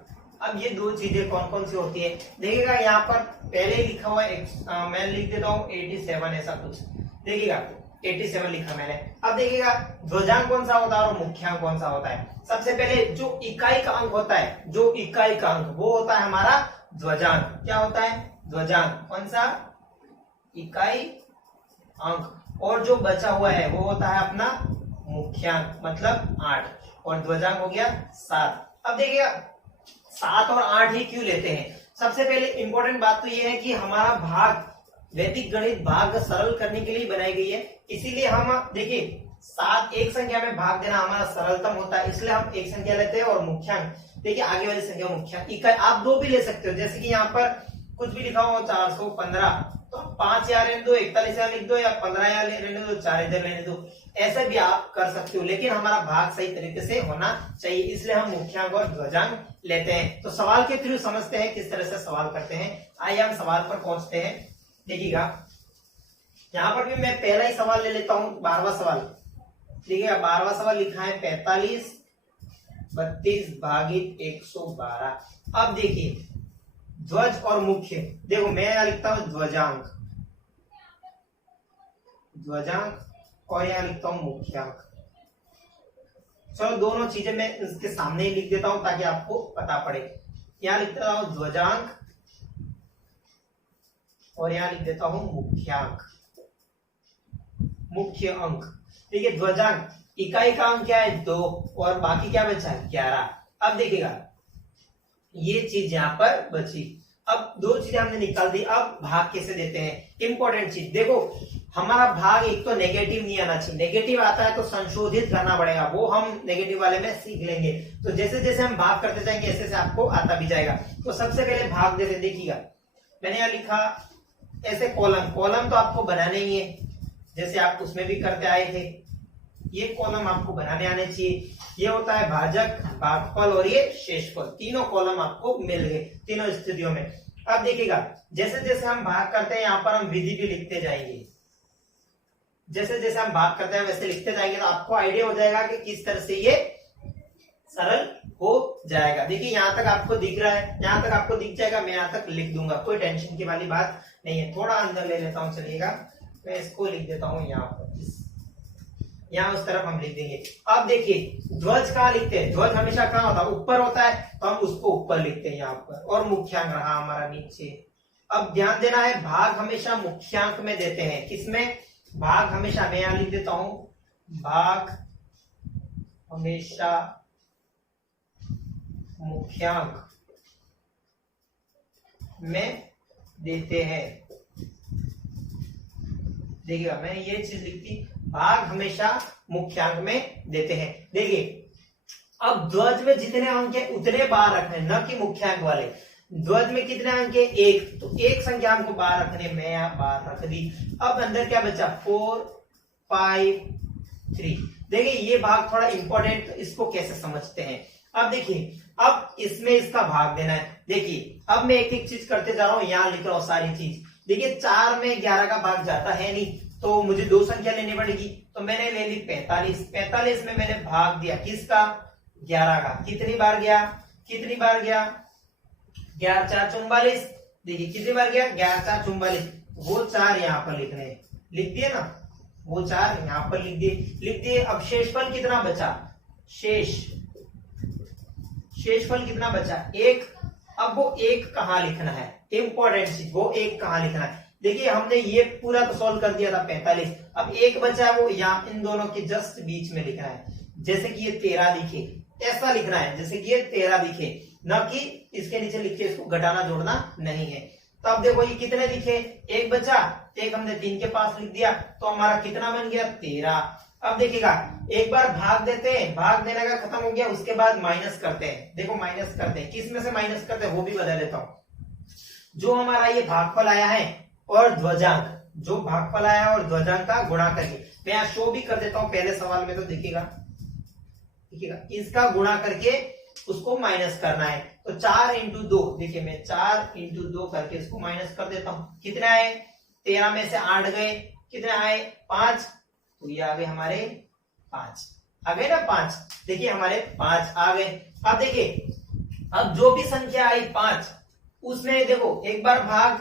अब ये 2 चीजें कौन कौन सी होती है, देखिएगा यहाँ पर पहले ही लिखा हुआ है, मैं लिख देता हूँ 87 ऐसा कुछ, देखिएगा 87 लिखा मैंने। अब देखिएगा ध्वजांक कौन सा होता है और मुख्यांक कौन सा होता है। सबसे पहले जो इकाई का अंक होता है, जो इकाई का अंक वो होता है हमारा ध्वजांक। क्या होता है ध्वजांक, कौन सा, इकाई अंक, और जो बचा हुआ है वो होता है अपना मुख्यांक, मतलब 8, और ध्वजांक हो गया 7। अब देखिएगा 7 और 8 ही क्यों लेते हैं, सबसे पहले इंपॉर्टेंट बात तो ये है कि हमारा भाग, वैदिक गणित भाग सरल करने के लिए बनाई गई है, इसीलिए हम देखिए 7 एक संख्या में भाग देना हमारा सरलतम होता है, इसलिए हम एक संख्या लेते हैं। और मुख्यांक देखिए आगे वाली संख्या मुख्यांक, इकाई आप 2 भी ले सकते हो, जैसे कि यहाँ पर कुछ भी लिखा हो 415, तो 5 यहाँ रहने दो, 41 यहाँ लिख दो, या 15 यहाँ रहने दो, 4 इधर रहने दो, ऐसे भी आप कर सकते हो, लेकिन हमारा भाग सही तरीके से होना चाहिए, इसलिए हम मुख्यांक और ध्वजांक लेते हैं। तो सवाल के थ्रू समझते हैं किस तरह से सवाल करते हैं। आइए हम सवाल पर पहुंचते हैं। देखिएगा यहाँ पर भी मैं पहला ही सवाल ले लेता हूँ, 12वां सवाल। देखिएगा 12वां सवाल लिखा है 45 32 भागित 112। अब देखिए ध्वज और मुख्य, देखो मैं यहाँ लिखता हूं ध्वजांक, और यहाँ लिखता हूं मुख्यांक। चलो दोनों चीजें मैं इसके सामने ही लिख देता हूं ताकि आपको पता पड़े। यहाँ लिखता हूं ध्वजांक और यहाँ लिख देता हूं मुख्यांक, मुख्य अंक। देखिए ध्वजांक इकाई का अंक क्या है 2 और बाकी क्या बचा 11। अब देखिएगा ये चीज यहाँ पर बची, अब 2 चीजें हमने निकाल दी। अब भाग कैसे देते हैं, इंपॉर्टेंट चीज देखो, हमारा भाग एक तो नेगेटिव नहीं आना चाहिए, नेगेटिव आता है तो संशोधित करना पड़ेगा, वो हम नेगेटिव वाले में सीख लेंगे। तो जैसे जैसे हम भाग करते जाएंगे ऐसे से आपको आता भी जाएगा। तो सबसे पहले भाग देते, देखिएगा मैंने यहाँ लिखा ऐसे कॉलम, कॉलम तो आपको बनाने ही है, जैसे आप उसमें भी करते आए थे, ये कॉलम आपको बनाने आने चाहिए। ये होता है भाजक, भागफल और ये शेषफल, तीनों कॉलम आपको मिल गए तीनों स्थितियों में। अब देखिएगा जैसे जैसे हम भाग करते हैं यहाँ पर हम विधि भी लिखते जाएंगे, जैसे जैसे हम भाग करते हैं वैसे लिखते जाएंगे, तो आपको आइडिया हो जाएगा कि किस तरह से ये सरल हो जाएगा। देखिए यहाँ तक आपको दिख रहा है, यहाँ तक आपको दिख जाएगा, मैं यहाँ तक लिख दूंगा, कोई टेंशन की वाली बात नहीं है। थोड़ा अंदर ले लेता हूँ, चलिएगा मैं इसको लिख देता हूं यहाँ पर, यहाँ उस तरफ हम लिख देंगे। अब देखिए ध्वज कहाँ लिखते हैं, ध्वज हमेशा कहाँ होता है, ऊपर होता है, तो हम उसको ऊपर लिखते हैं यहाँ पर, और मुख्यांक रहा हमारा नीचे। अब ध्यान देना है, भाग हमेशा मुख्यांक में देते हैं, किसमें, भाग हमेशा, मैं यहाँ लिख देता हूं, भाग हमेशा मुख्यांक में देते हैं। देखिएगा मैंने ये चीज लिखती, भाग हमेशा मुख्यांक में देते हैं। देखिए अब ध्वज में जितने अंक है उतने बार रखने, न कि मुख्यांक वाले। ध्वज में कितने अंक है, एक, तो एक संख्या हमको बार रखने, मैं यहाँ बार रख दी। अब अंदर क्या बचा, 4 5 3। देखिए ये भाग थोड़ा इंपॉर्टेंट, इसको कैसे समझते हैं। अब देखिए अब इसमें इसका भाग देना है। देखिए अब मैं एक एक चीज करते जा रहा हूं, यहाँ लिख रहा हूं सारी चीज। देखिए 4 में 11 का भाग जाता है नहीं, तो मुझे दो संख्या लेनी पड़ेगी, तो मैंने ले ली 45। 45 में मैंने भाग दिया किसका, 11 का। कितनी बार गया, कितनी बार गया, 11 4 44। देखिए कितनी बार गया, 11 4 44। वो 4 यहाँ पर लिखने, लिख दिए ना, वो 4 यहाँ पर लिख दिए, लिख दिए। अब शेषफल कितना बचा, शेषफल कितना बचा, 1। अब वो 1 कहाँ लिखना है, इंपॉर्टेंट चीज, वो 1 कहाँ लिखना है। देखिए हमने ये पूरा तो सॉल्व कर दिया था 45। अब 1 बचा है, वो यहाँ इन दोनों के जस्ट बीच में लिखना है, जैसे कि ये 13 दिखे, ऐसा लिखना है जैसे कि ये 13 दिखे, न कि इसके नीचे लिख के इसको घटाना जोड़ना नहीं है। तो अब देखो ये कितने दिखे, 1 बचा, 1 हमने 3 के पास लिख दिया, तो हमारा कितना बन गया, 13। अब देखिएगा एक बार भाग देते हैं, भाग देने का खत्म हो गया, उसके बाद माइनस करते हैं। देखो माइनस करते हैं, किस में से माइनस करते हैं वो भी बता देता हूं। जो हमारा ये भागफल आया है और ध्वजांक, जो भागफल आया है और ध्वजांक का गुणा करके, मैं यहाँ शो भी कर देता हूं पहले सवाल में, तो देखिएगा इसका गुणा करके उसको माइनस करना है। तो 4 इंटू 2, देखिए मैं 4 इंटू 2 करके इसको माइनस कर देता हूं। कितने आए, 13 में से 8 गए, कितने आए, 5, तो ये आ गए हमारे 5, आ गए ना 5। देखिए हमारे 5 आ गए। अब देखिए अब जो भी संख्या आई 5, उसमें देखो एक बार भाग,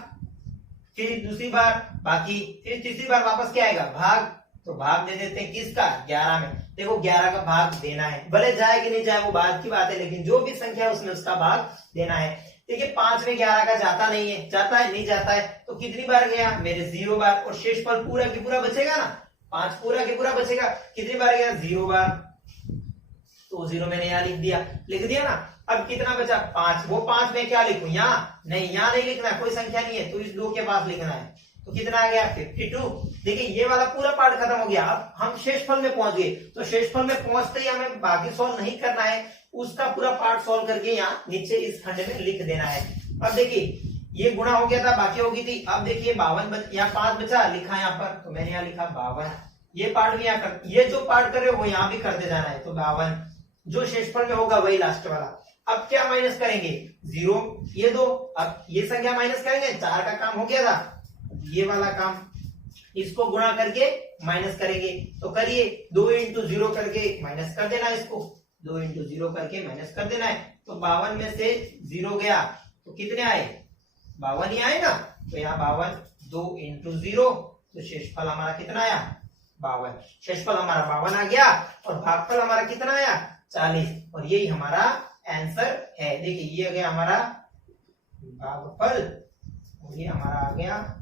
फिर दूसरी बार बाकी, फिर तीसरी बार वापस क्या आएगा, भाग। तो भाग दे देते हैं किसका, 11 में। देखो 11 का भाग देना है, भले जाए कि नहीं जाए वो बात की बात है, लेकिन जो भी संख्या है उसमें उसका भाग देना है। देखिए 5 में 11 का जाता नहीं है, जाता है नहीं जाता है, तो कितनी बार गया, मेरे 0 बार, और शेषफल पूरा की पूरा बचेगा ना, 5 पूरा के पूरा बचेगा। कितनी बार गया, 0 बार, तो 0 मैंने यहाँ लिख दिया ना। अब कितना बचा, 5। वो 5 में क्या लिखूं, यहाँ नहीं, यहाँ नहीं लिखना, कोई संख्या नहीं है, तो इस 2 के पास लिखना है। तो कितना आ गया, 52। देखिए ये वाला पूरा पार्ट खत्म हो गया। अब हम शेषफल में पहुंच गए, तो शेषफल में पहुंचते ही हमें बाकी सॉल्व नहीं करना है, उसका पूरा पार्ट सॉल्व करके यहाँ नीचे इस खंड में लिख देना है। अब देखिए ये गुणा हो गया था, बाकी हो गई थी। अब देखिए 52 यहाँ 5 बचा, लिखा यहाँ पर, तो मैंने यहाँ लिखा 52। ये पार्ट भी यहाँ कर, ये जो पार्ट कर रहे हो वो यहाँ भी करते जाना है, तो 52 जो शेषफल में होगा वही लास्ट वाला। अब क्या माइनस करेंगे, 0, ये 2, अब ये संख्या माइनस करेंगे, 4 का काम हो गया था, ये वाला काम इसको गुणा करके माइनस करेंगे। तो करिए 2 इंटू 0 करके माइनस कर देना, इसको 2 इंटू 0 करके माइनस कर देना है। तो 52 में से 0 गया, तो कितने आए, 52 ही आए ना, तो यहाँ 52, 2 इंटू 0, तो शेषफल हमारा कितना आया, 52। शेषफल हमारा 52 आ गया, और भागफल हमारा कितना आया, 40, और यही हमारा आंसर है। देखिए ये आ गया हमारा भागफल, और ये हमारा आ गया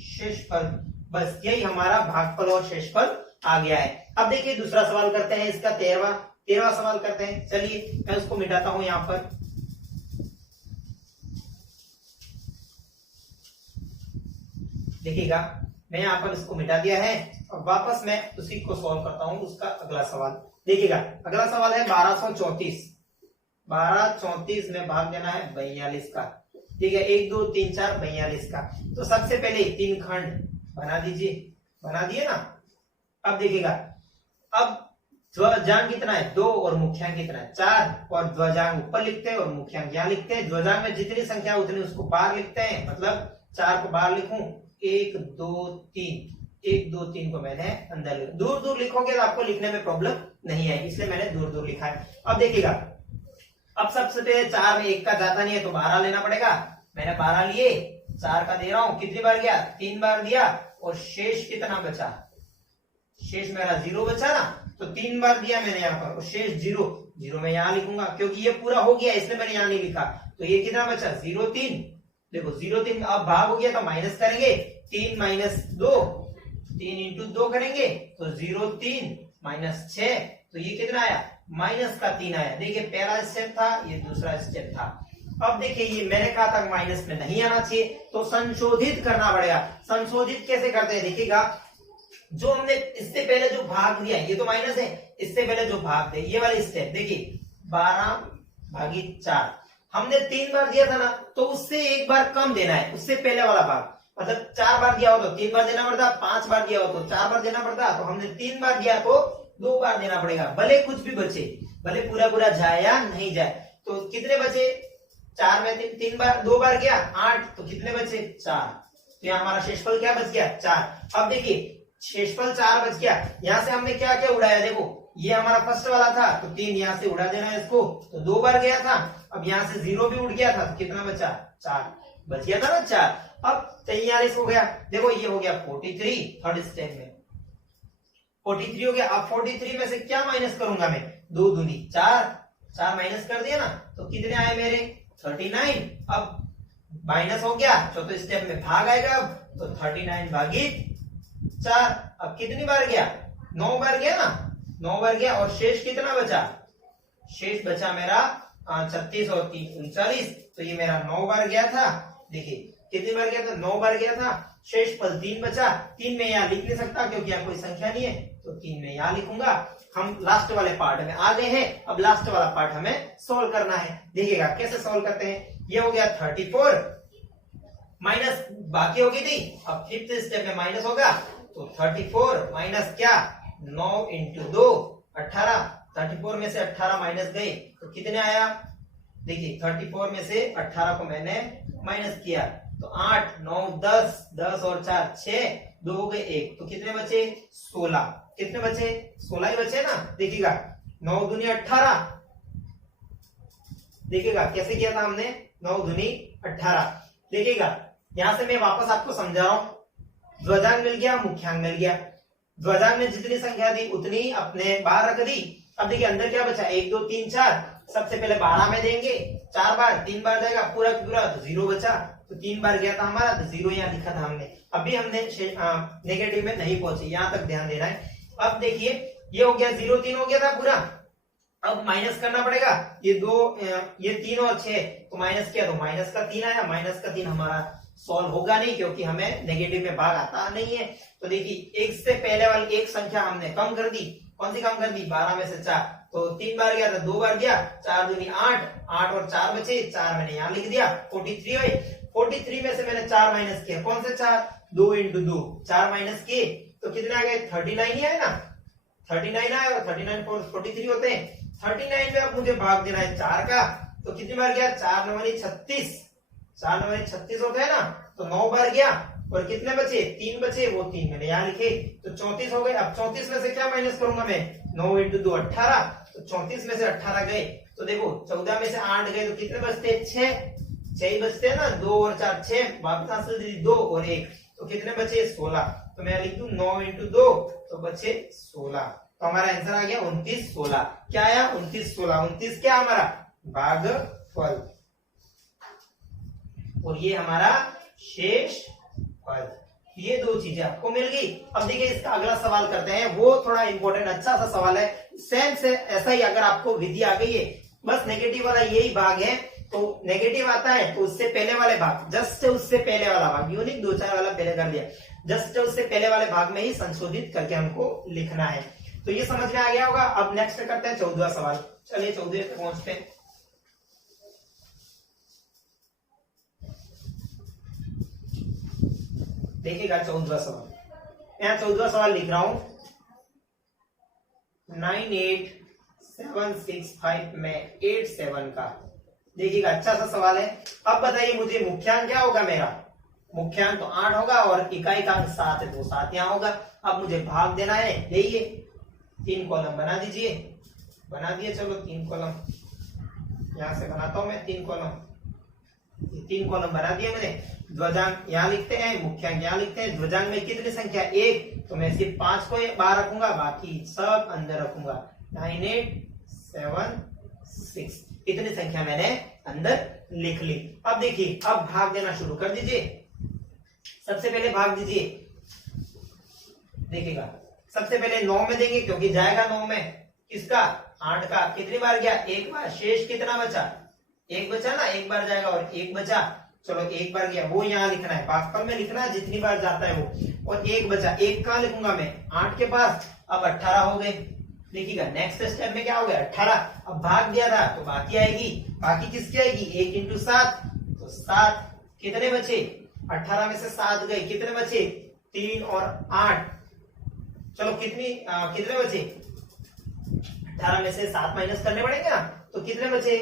शेषफल। बस यही हमारा भागफल और शेषफल आ गया है। अब देखिए दूसरा सवाल करते हैं, इसका 13वां सवाल करते हैं। चलिए मैं उसको मिटाता हूं यहाँ पर। देखिएगा मैं यहाँ पर इसको मिटा दिया है, और वापस मैं उसी को सॉल्व करता हूं, उसका अगला सवाल। देखिएगा अगला सवाल है 1234। 1234 में भाग देना है 42 का। ठीक है, 1 2 3 4 42 का। तो सबसे पहले 3 खंड बना दीजिए, बना दिए ना। अब देखिएगा अब ध्वजांक कितना है, 2, और मुख्यांक कितना है, 4, और ध्वजांक ऊपर लिखते हैं और मुख्यांक यहाँ लिखते हैं। ध्वजांक में जितनी संख्या उतनी उसको बाहर लिखते हैं, मतलब 4 को बाहर लिखूं, 1 2 3, 1 2 3 को मैंने अंदर लिखा। दूर दूर लिखोगे तो आपको लिखने में प्रॉब्लम नहीं है, इसलिए मैंने दूर दूर लिखा है। अब देखिएगा अब सबसे पहले 4 में 1 का जाता नहीं है, तो 12 लेना पड़ेगा। मैंने 12 लिए, 4 का दे रहा हूं, कितनी बार गया, 3 बार दिया, और शेष कितना बचा, शेष मेरा 0 बचा ना, तो 3 बार दिया मैंने यहाँ पर, और शेष 0, 0 मैं यहाँ लिखूंगा क्योंकि ये पूरा हो गया इसलिए मैंने यहाँ नहीं लिखा। तो ये कितना बचा, 0 3, देखो 0 3, अब भाग हो गया तो माइनस करेंगे, 3 माइनस 2, 3 इंटू 2 करेंगे तो 0 3 माइनस 6, तो ये कितना आया, माइनस का 3 आया। देखिए पहला स्टेप था, ये दूसरा स्टेप था। अब देखिए ये मैंने कहा था माइनस में नहीं आना चाहिए, तो संशोधित करना पड़ेगा। संशोधित कैसे करते हैं, देखिएगा जो हमने इससे पहले जो भाग दिया, ये तो माइनस है, इससे पहले जो भाग दे, ये वाली स्टेप देखिए 12/4 हमने 3 बार दिया था ना, तो उससे एक बार कम देना है, उससे पहले वाला भाग। मतलब 4 बार दिया हो तो 3 बार देना पड़ता, 5 बार दिया हो तो 4 बार देना पड़ता, तो हमने 3 बार दिया तो 2 बार देना पड़ेगा, भले कुछ भी बचे, भले पूरा पूरा जाए या नहीं जाए। तो कितने बचे, 4 में 3 बार, 2 बार गया 8, तो कितने बचे 4, तो यहाँ हमारा शेषफल क्या बच गया 4। अब देखिए शेषफल 4 बच गया, यहाँ से हमने क्या क्या उड़ाया, देखो ये हमारा फर्स्ट वाला था तो 3 यहाँ से उड़ा देना है इसको, तो 2 बार गया था, अब यहाँ से 0 भी उड़ गया था तो कितना बचा 4 बच गया था ना 4। अब 43 हो गया, देखो ये हो गया 43 थर्ड स्टेप में 43 हो गया। अब 43 में से क्या माइनस करूंगा मैं, 2 दूनी 4, 4 माइनस कर दिया ना, तो कितने आए मेरे 39। अब माइनस हो गया, चौथे स्टेप में भाग आएगा, अब तो 39/4। अब कितनी बार गया, 9 बार गया ना, 9 बार गया, और शेष कितना बचा, शेष बचा मेरा 36 और 3 39, तो ये मेरा 9 बार गया था। देखिए कितनी बार गया था, 9 बार गया था, शेषफल 3 बचा, 3 में यहाँ लिख नहीं सकता क्योंकि यहाँ कोई संख्या नहीं है, तो 3 में यहाँ लिखूंगा। हम लास्ट वाले पार्ट में आ गए हैं, अब लास्ट वाला पार्ट हमें सोल्व करना है। देखिएगा कैसे सोल्व करते हैं। ये हो गया 34 माइनस बाकी हो गई थी, अब फिफ्थ स्टेप में माइनस होगा, तो 34 माइनस क्या 9 इंटू 2 18, 34 में से 18 माइनस गए तो कितने आया, देखिए 34 में से 18 को मैंने माइनस किया तो 8 9 10 10 और 4 6, 2 हो गए 1, तो कितने बचे 16, कितने बचे 16 ही बचे ना। देखिएगा 9 दूनी 18, देखिएगा कैसे किया था हमने, 9 दूनी 18। देखिएगा यहां से मैं वापस आपको समझा रहा हूं, ध्वजांक मिल गया, मुख्यांक मिल गया, ध्वजांक में जितनी संख्या दी उतनी अपने बाहर रख दी। अब देखिए अंदर क्या बचा 1 2 3 4, सबसे पहले 12 में देंगे 4 बार, 3 बार जाएगा पूरा पूरा तो 0 बचा, तो 3 बार गया था हमारा तो 0 यहाँ लिखा था हमने। अभी हमने नेगेटिव में नहीं पहुंचे, यहाँ तक ध्यान देना है। अब देखिए ये हो गया 0 3 हो गया था पूरा, अब माइनस करना पड़ेगा, ये 2 ये 3 और 6 तो माइनस किया तो माइनस का 3 आया, माइनस का 3 हमारा सॉल्व होगा नहीं क्योंकि हमें नेगेटिव में भाग आता नहीं है। तो देखिए एक से पहले वाली एक संख्या हमने कम कर दी, कौन सी कम कर दी 12 में से 4, तो 3 बार गया था 2 बार गया, 4 दूनी 8, 8 और 4 बचे, 4 मैंने यहाँ लिख दिया 43 हुए। 43 में से मैंने 4 माइनस किया, कौन से 4 2 इंटू 2 4 माइनस किए तो कितने आ गए 39 ही आए ना, 39 आए और 39 43 होते हैं। 39 में अब मुझे भाग देना है 4 का, तो कितनी बार गया 4 9 36, 4 9 36 होता है ना, तो 9 बार गया और कितने बचे 3 बचे, वो 3 मैंने यहाँ लिखे तो 34 हो गए। अब 34 में से क्या माइनस करूंगा मैं 9 इंटू 2 18, तो 34 में से 18 गए तो देखो 14 में से 8 गए तो कितने बचते 6 ही बचते हैं ना, 2 और 4 6, वापस हासिल 2 और 1 तो कितने बचे 16, तो मैं लिख दूं 9 इंटू 2 तो बचे 16, तो हमारा आंसर आ गया 29 16। क्या आया 29 16, 29 क्या हमारा भागफल, और ये हमारा शेषफल। ये दो चीजें आपको मिल गई। अब देखिए इसका अगला सवाल करते हैं, वो थोड़ा इंपॉर्टेंट अच्छा सा सवाल है, सेम से ऐसा ही अगर आपको विधि आ गई है, बस नेगेटिव वाला यही भाग है, तो नेगेटिव आता है तो उससे पहले वाले भाग, जस्ट उससे पहले वाला भाग, यूनिक 2 4 वाला पहले कर दिया, जस्ट उससे पहले वाले भाग में ही संशोधित करके हमको लिखना है। तो ये समझ में आ गया होगा। अब नेक्स्ट करते हैं 14वां सवाल, चलिए 14 पे पहुंचते हैं। देखिएगा 14वां सवाल, यहाँ 14वां सवाल लिख रहा हूं 98765 में 87 का। देखिएगा अच्छा सा सवाल है। अब बताइए मुझे मुख्यांक क्या होगा, मेरा मुख्यांक तो 8 होगा और इकाइकांक 7 है तो 7 यहाँ होगा। अब मुझे भाग देना है, देखिए 3 कॉलम बना दीजिए, बना दिए, चलो 3 कॉलम यहां से बनाता हूं मैं 3 कॉलम, ये 3 कॉलम बना दिए मैंने। ध्वजांक यहाँ लिखते हैं, मुख्यांक यहाँ लिखते हैं। ध्वजांक में कितनी संख्या 1, तो मैं सिर्फ 5 को बाहर रखूंगा, बाकी सब अंदर रखूंगा। 9 8 7 6 इतनी संख्या मैंने अंदर लिख ली। अब देखिए, अब भाग देना शुरू कर दीजिए। सबसे पहले भाग दीजिए, देखिएगा सबसे पहले 9 में देंगे क्योंकि जाएगा 9 में, किसका 8 का। कितनी बार गया, एक बार। शेष कितना बचा, एक बचा ना, एक बार जाएगा और एक बचा। चलो एक बार गया, वो यहाँ लिखना है, भागफल में लिखना है जितनी बार जाता है वो। और एक बचा, एक कहाँ लिखूंगा मैं, 8 के पास। अब 18 हो गए। देखिएगा नेक्स्ट स्टेप में क्या हो गया, 18। अब भाग दिया था तो बाकी आएगी, बाकी किसकी आएगी, 1 इंटू 7, तो 7। कितने बचे, 18 में से 7 गए, कितने बचे, 3 और 8। चलो कितने बचे, 18 में से 7 माइनस करने पड़ेंगे ना, तो कितने बचे,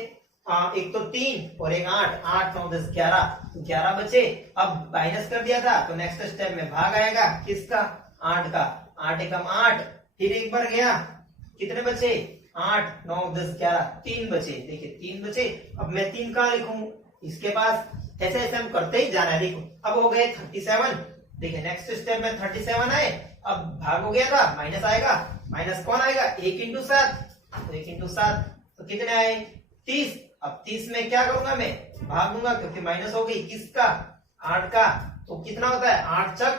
एक तो 3 और एक 8, 8 9 10 11, तो 11 बचे। अब माइनस कर दिया था तो नेक्स्ट स्टेप में भाग आएगा, किसका, 8 का। 8 एकम 8, फिर एक बार गया, कितने बचे, 8 9 10 11, 3 बचे। देखिए 3 बचे। अब मैं 3 कहाँ लिखूं, इसके पास। ऐसे ऐसे हम करते ही जाना है। देखो अब हो गए 37। देखिए नेक्स्ट स्टेप में 37 आए। अब भाग हो गया था, माइनस आएगा, माइनस कौन आएगा, 1 इंटू 7, तो 1 इंटू 7 तो कितने आए, 30। अब 30 में क्या करूंगा मैं, भाग दूंगा क्योंकि माइनस हो गई, किसका, 8 का। तो कितना होता है, 8 चक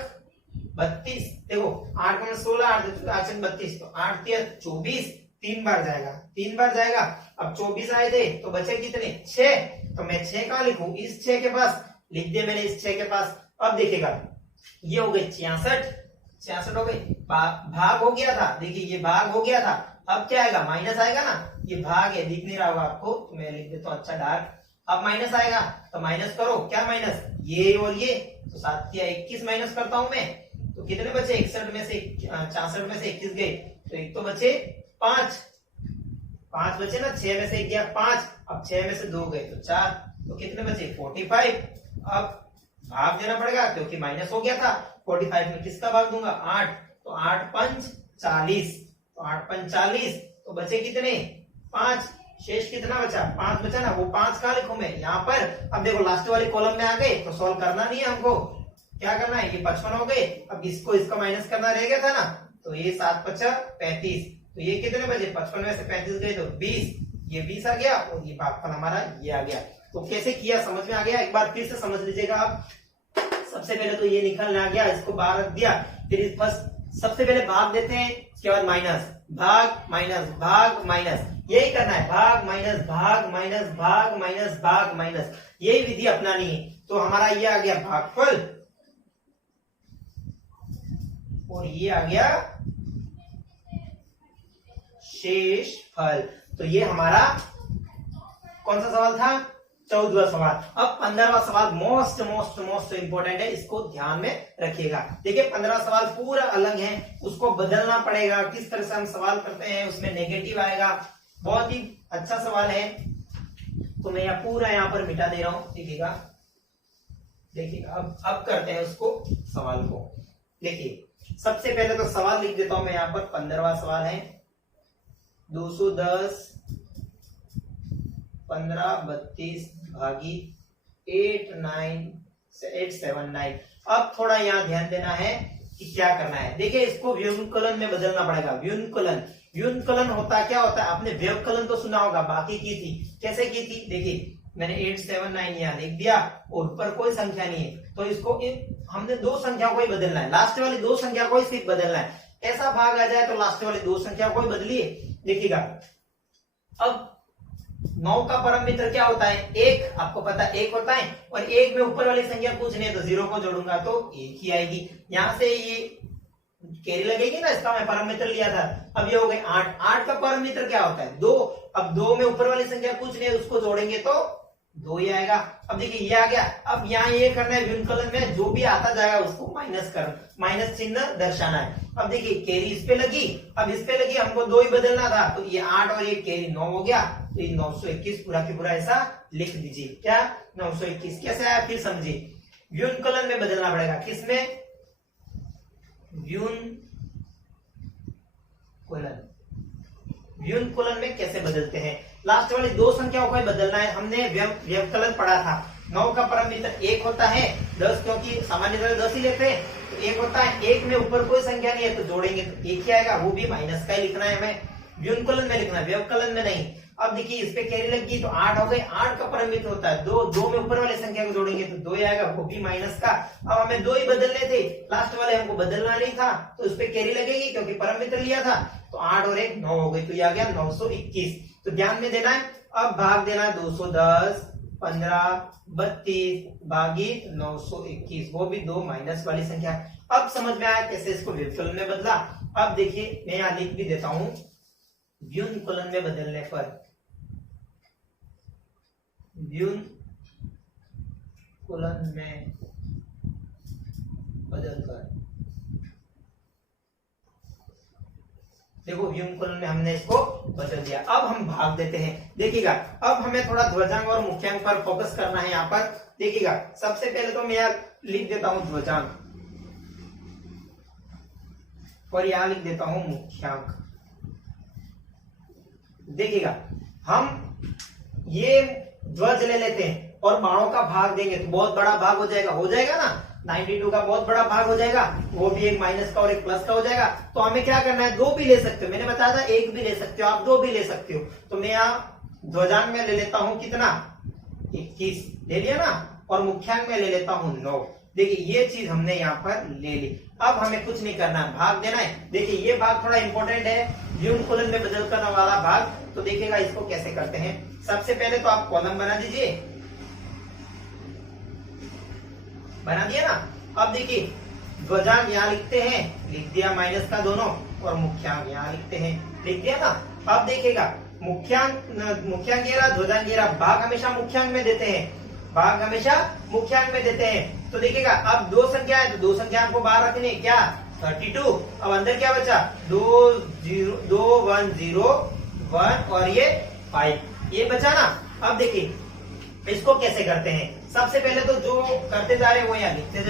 32। देखो 8 का 16, 8 चक 32, तो 8 3 24, 3 बार जाएगा, 3 बार जाएगा। अब 24 आए थे तो बचे कितने, 6। तो मैं 6 कहाँ लिखूं, इस 6 के पास लिख दिया मैंने, इस 6 के पास। अब देखिएगा ये हो गए 66 हो गए। भाग हो गया था, देखिए ये भाग हो गया था। अब क्या आएगा, माइनस आएगा ना, ये भाग है, दिख नहीं रहा होगा आपको तो मैं लिख देता हूँ अच्छा डार्क। अब माइनस आएगा तो माइनस करो, क्या माइनस, ये और ये, तो 7 या 21 माइनस करता हूं मैं, तो कितने बचे, 61 में से 66 में से 21 गए, तो एक तो बचे 5 बचे ना, 6 में से गया 5, अब 6 में से 2 गए तो 4, तो कितने बचे 45। अब भाग देना पड़ेगा क्योंकि माइनस हो गया था। 45 में किसका भाग दूंगा, 8, तो 8 5 40, तो 8 5 40, तो बचे कितने 5। शेष कितना बचा, 5 बचा ना, वो 5 कहाँ लिखूं मैं, यहाँ पर। अब देखो लास्ट वाले कॉलम में आ गए तो सॉल्व करना नहीं है हमको, क्या करना है, ये 55 हो गए। अब इसका माइनस करना रह गया था ना, तो ये 7 5 35, तो ये कितने बचे, 55 में से 35 गए तो 20, ये 20 आ गया और ये भागफल हमारा ये आ गया। तो कैसे किया समझ में आ गया, एक बार फिर से समझ लीजिएगा आप। सबसे पहले तो ये निकलने आ गया, इसको बाहर रख दिया, फिर फर्स्ट सबसे पहले भाग देते हैं, उसके बाद माइनस, भाग माइनस, भाग माइनस, यही करना है, भाग माइनस, भाग माइनस, भाग माइनस, भाग माइनस, यही विधि अपनानी है। तो हमारा ये आ गया भागफल और ये आ गया शेषफल। तो ये हमारा कौन सा सवाल था, 14वां सवाल। अब 15वां सवाल मोस्ट मोस्ट मोस्ट इंपोर्टेंट है, इसको ध्यान में रखिएगा। देखिए 15 सवाल पूरा अलग है, उसको बदलना पड़ेगा, किस तरह से हम सवाल करते हैं उसमें नेगेटिव आएगा। बहुत ही अच्छा सवाल है, तो मैं यहाँ पूरा यहाँ पर मिटा दे रहा हूं, देखिएगा। देखिएगा अब करते हैं उसको सवाल को। देखिए सबसे पहले तो सवाल लिख देता हूं मैं यहाँ पर, 15वां सवाल है 210 15 32 भागी 879। अब थोड़ा यहाँ ध्यान देना है कि क्या करना है। देखिए इसको व्युत्कलन में बदलना पड़ेगा। व्युत्कलन होता क्या होता है, आपने व्यवकलन तो सुना होगा, बाकी की थी, कैसे की थी। देखिए मैंने 879 यहाँ लिख दिया और ऊपर कोई संख्या नहीं है, तो इसको हमने 2 संख्या को ही बदलना है, लास्ट वाली 2 संख्या को ही सिर्फ बदलना है। ऐसा भाग आ जाए तो लास्ट वाली 2 संख्या को ही बदलिए। देखिएगा अब 9 का परम मित्र क्या होता है, 1, आपको पता है 1 होता है, और 1 में ऊपर वाली संख्या कुछ नहीं है तो 0 को जोड़ूंगा तो 1 ही आएगी। यहां से ये कैरी लगेगी ना, इसका मैं परम मित्र लिया था। अब ये हो गए 8 का परम मित्र क्या होता है 2। अब 2 में ऊपर वाली संख्या कुछ नहीं है, उसको जोड़ेंगे तो 2 ही आएगा। अब देखिए ये आ गया। अब यहाँ ये करना है, व्युत्कलन में जो भी आता जाएगा उसको माइनस चिन्ह दर्शाना है। अब देखिए कैरी इस पे लगी, अब इस पे लगी, हमको 2 ही बदलना था, तो ये 8 और ये कैरी 9 हो गया, तो ये 921 पूरा की पूरा ऐसा लिख दीजिए। क्या 921 कैसे आया, फिर समझिए। व्युत्कलन में बदलना पड़ेगा, किसमें, व्युत्कलन में कैसे बदलते हैं, लास्ट वाली 2 संख्याओं को ही बदलना है। हमने व्यवकलन पढ़ा था, 9 का परम मित्र 1 होता है, 10 क्योंकि सामान्यतः 10 ही लेते हैं तो 1 होता है। 1 में ऊपर कोई संख्या नहीं है तो जोड़ेंगे तो 1 ही आएगा, वो भी माइनस का ही लिखना है हमें, व्युत्कलन में लिखना है, व्यवकलन में नहीं। अब देखिए इस पे कैरी लग गई तो 8 हो गई, 8 का परम मित्र होता है 2, 2 में ऊपर वाले संख्या को जोड़ेंगे तो 2 ही आएगा, वो भी माइनस का। अब हमें 2 ही बदलने थे, लास्ट वाले हमको बदलना नहीं था तो उस पे कैरी लगेगी क्योंकि परम मित्र लिया था। तो 8 और 1 9 हो गई, तो ये आ गया 921। तो ध्यान में देना है। अब भाग देना है 210, 15, 32 भागित 921, वो भी 2 माइनस वाली संख्या। अब समझ में आया कैसे इसको व्युत्कलन में बदला। अब देखिए मैं यहां लिख भी देता हूं, व्युत्कलन में बदलने पर, व्युत्कलन में बदलकर, देखो व्युत्कलन में हमने इसको बदल दिया। अब हम भाग देते हैं, देखिएगा अब हमें थोड़ा ध्वजांक और मुख्यांक पर फोकस करना है। यहाँ पर देखिएगा सबसे पहले तो मैं यहाँ लिख देता हूं ध्वजांक और यहाँ लिख देता हूं मुख्यांक। देखिएगा हम ये ध्वज ले लेते हैं और बाणों का भाग देंगे तो बहुत बड़ा भाग हो जाएगा ना, 92 का बहुत बड़ा भाग हो जाएगा, वो भी एक माइनस का और एक प्लस का हो जाएगा। तो हमें क्या करना है, 2 भी ले सकते हो, मैंने बताया था 1 भी ले सकते हो आप, 2 भी ले सकते हो। तो मैं यहाँ ध्वजांक में ले लेता हूं कितना, 21 ले लिया ना, और मुख्यांक में ले लेता हूं 9। देखिए ये चीज हमने यहाँ पर ले ली। अब हमें कुछ नहीं करना है, भाग देना है। देखिए ये भाग थोड़ा इंपॉर्टेंट है, व्युत्कलन में बदल करने वाला भाग। तो देखिएगा इसको कैसे करते हैं। सबसे पहले तो आप कॉलम बना दीजिए, बना दिया ना। अब देखिए ध्वजांक यहाँ लिखते हैं, लिख दिया माइनस का दोनों, और मुख्यांक यहाँ लिखते हैं, लिख दिया ना। अब देखिएगा मुख्यांक गिरा, ध्वजांक गिरा, भाग हमेशा मुख्यांक में देते हैं, भाग हमेशा मुख्यांक में देते हैं। तो देखिएगा अब 2 संख्या है तो 2 संख्या आपको बाहर रखनी है, क्या 32। अब अंदर क्या बचा, 2 1 0 1 और ये 5, ये बचा ना। अब देखिए इसको कैसे करते हैं। सबसे पहले तो जो करते जा रहे हैं वो यहाँ लिखते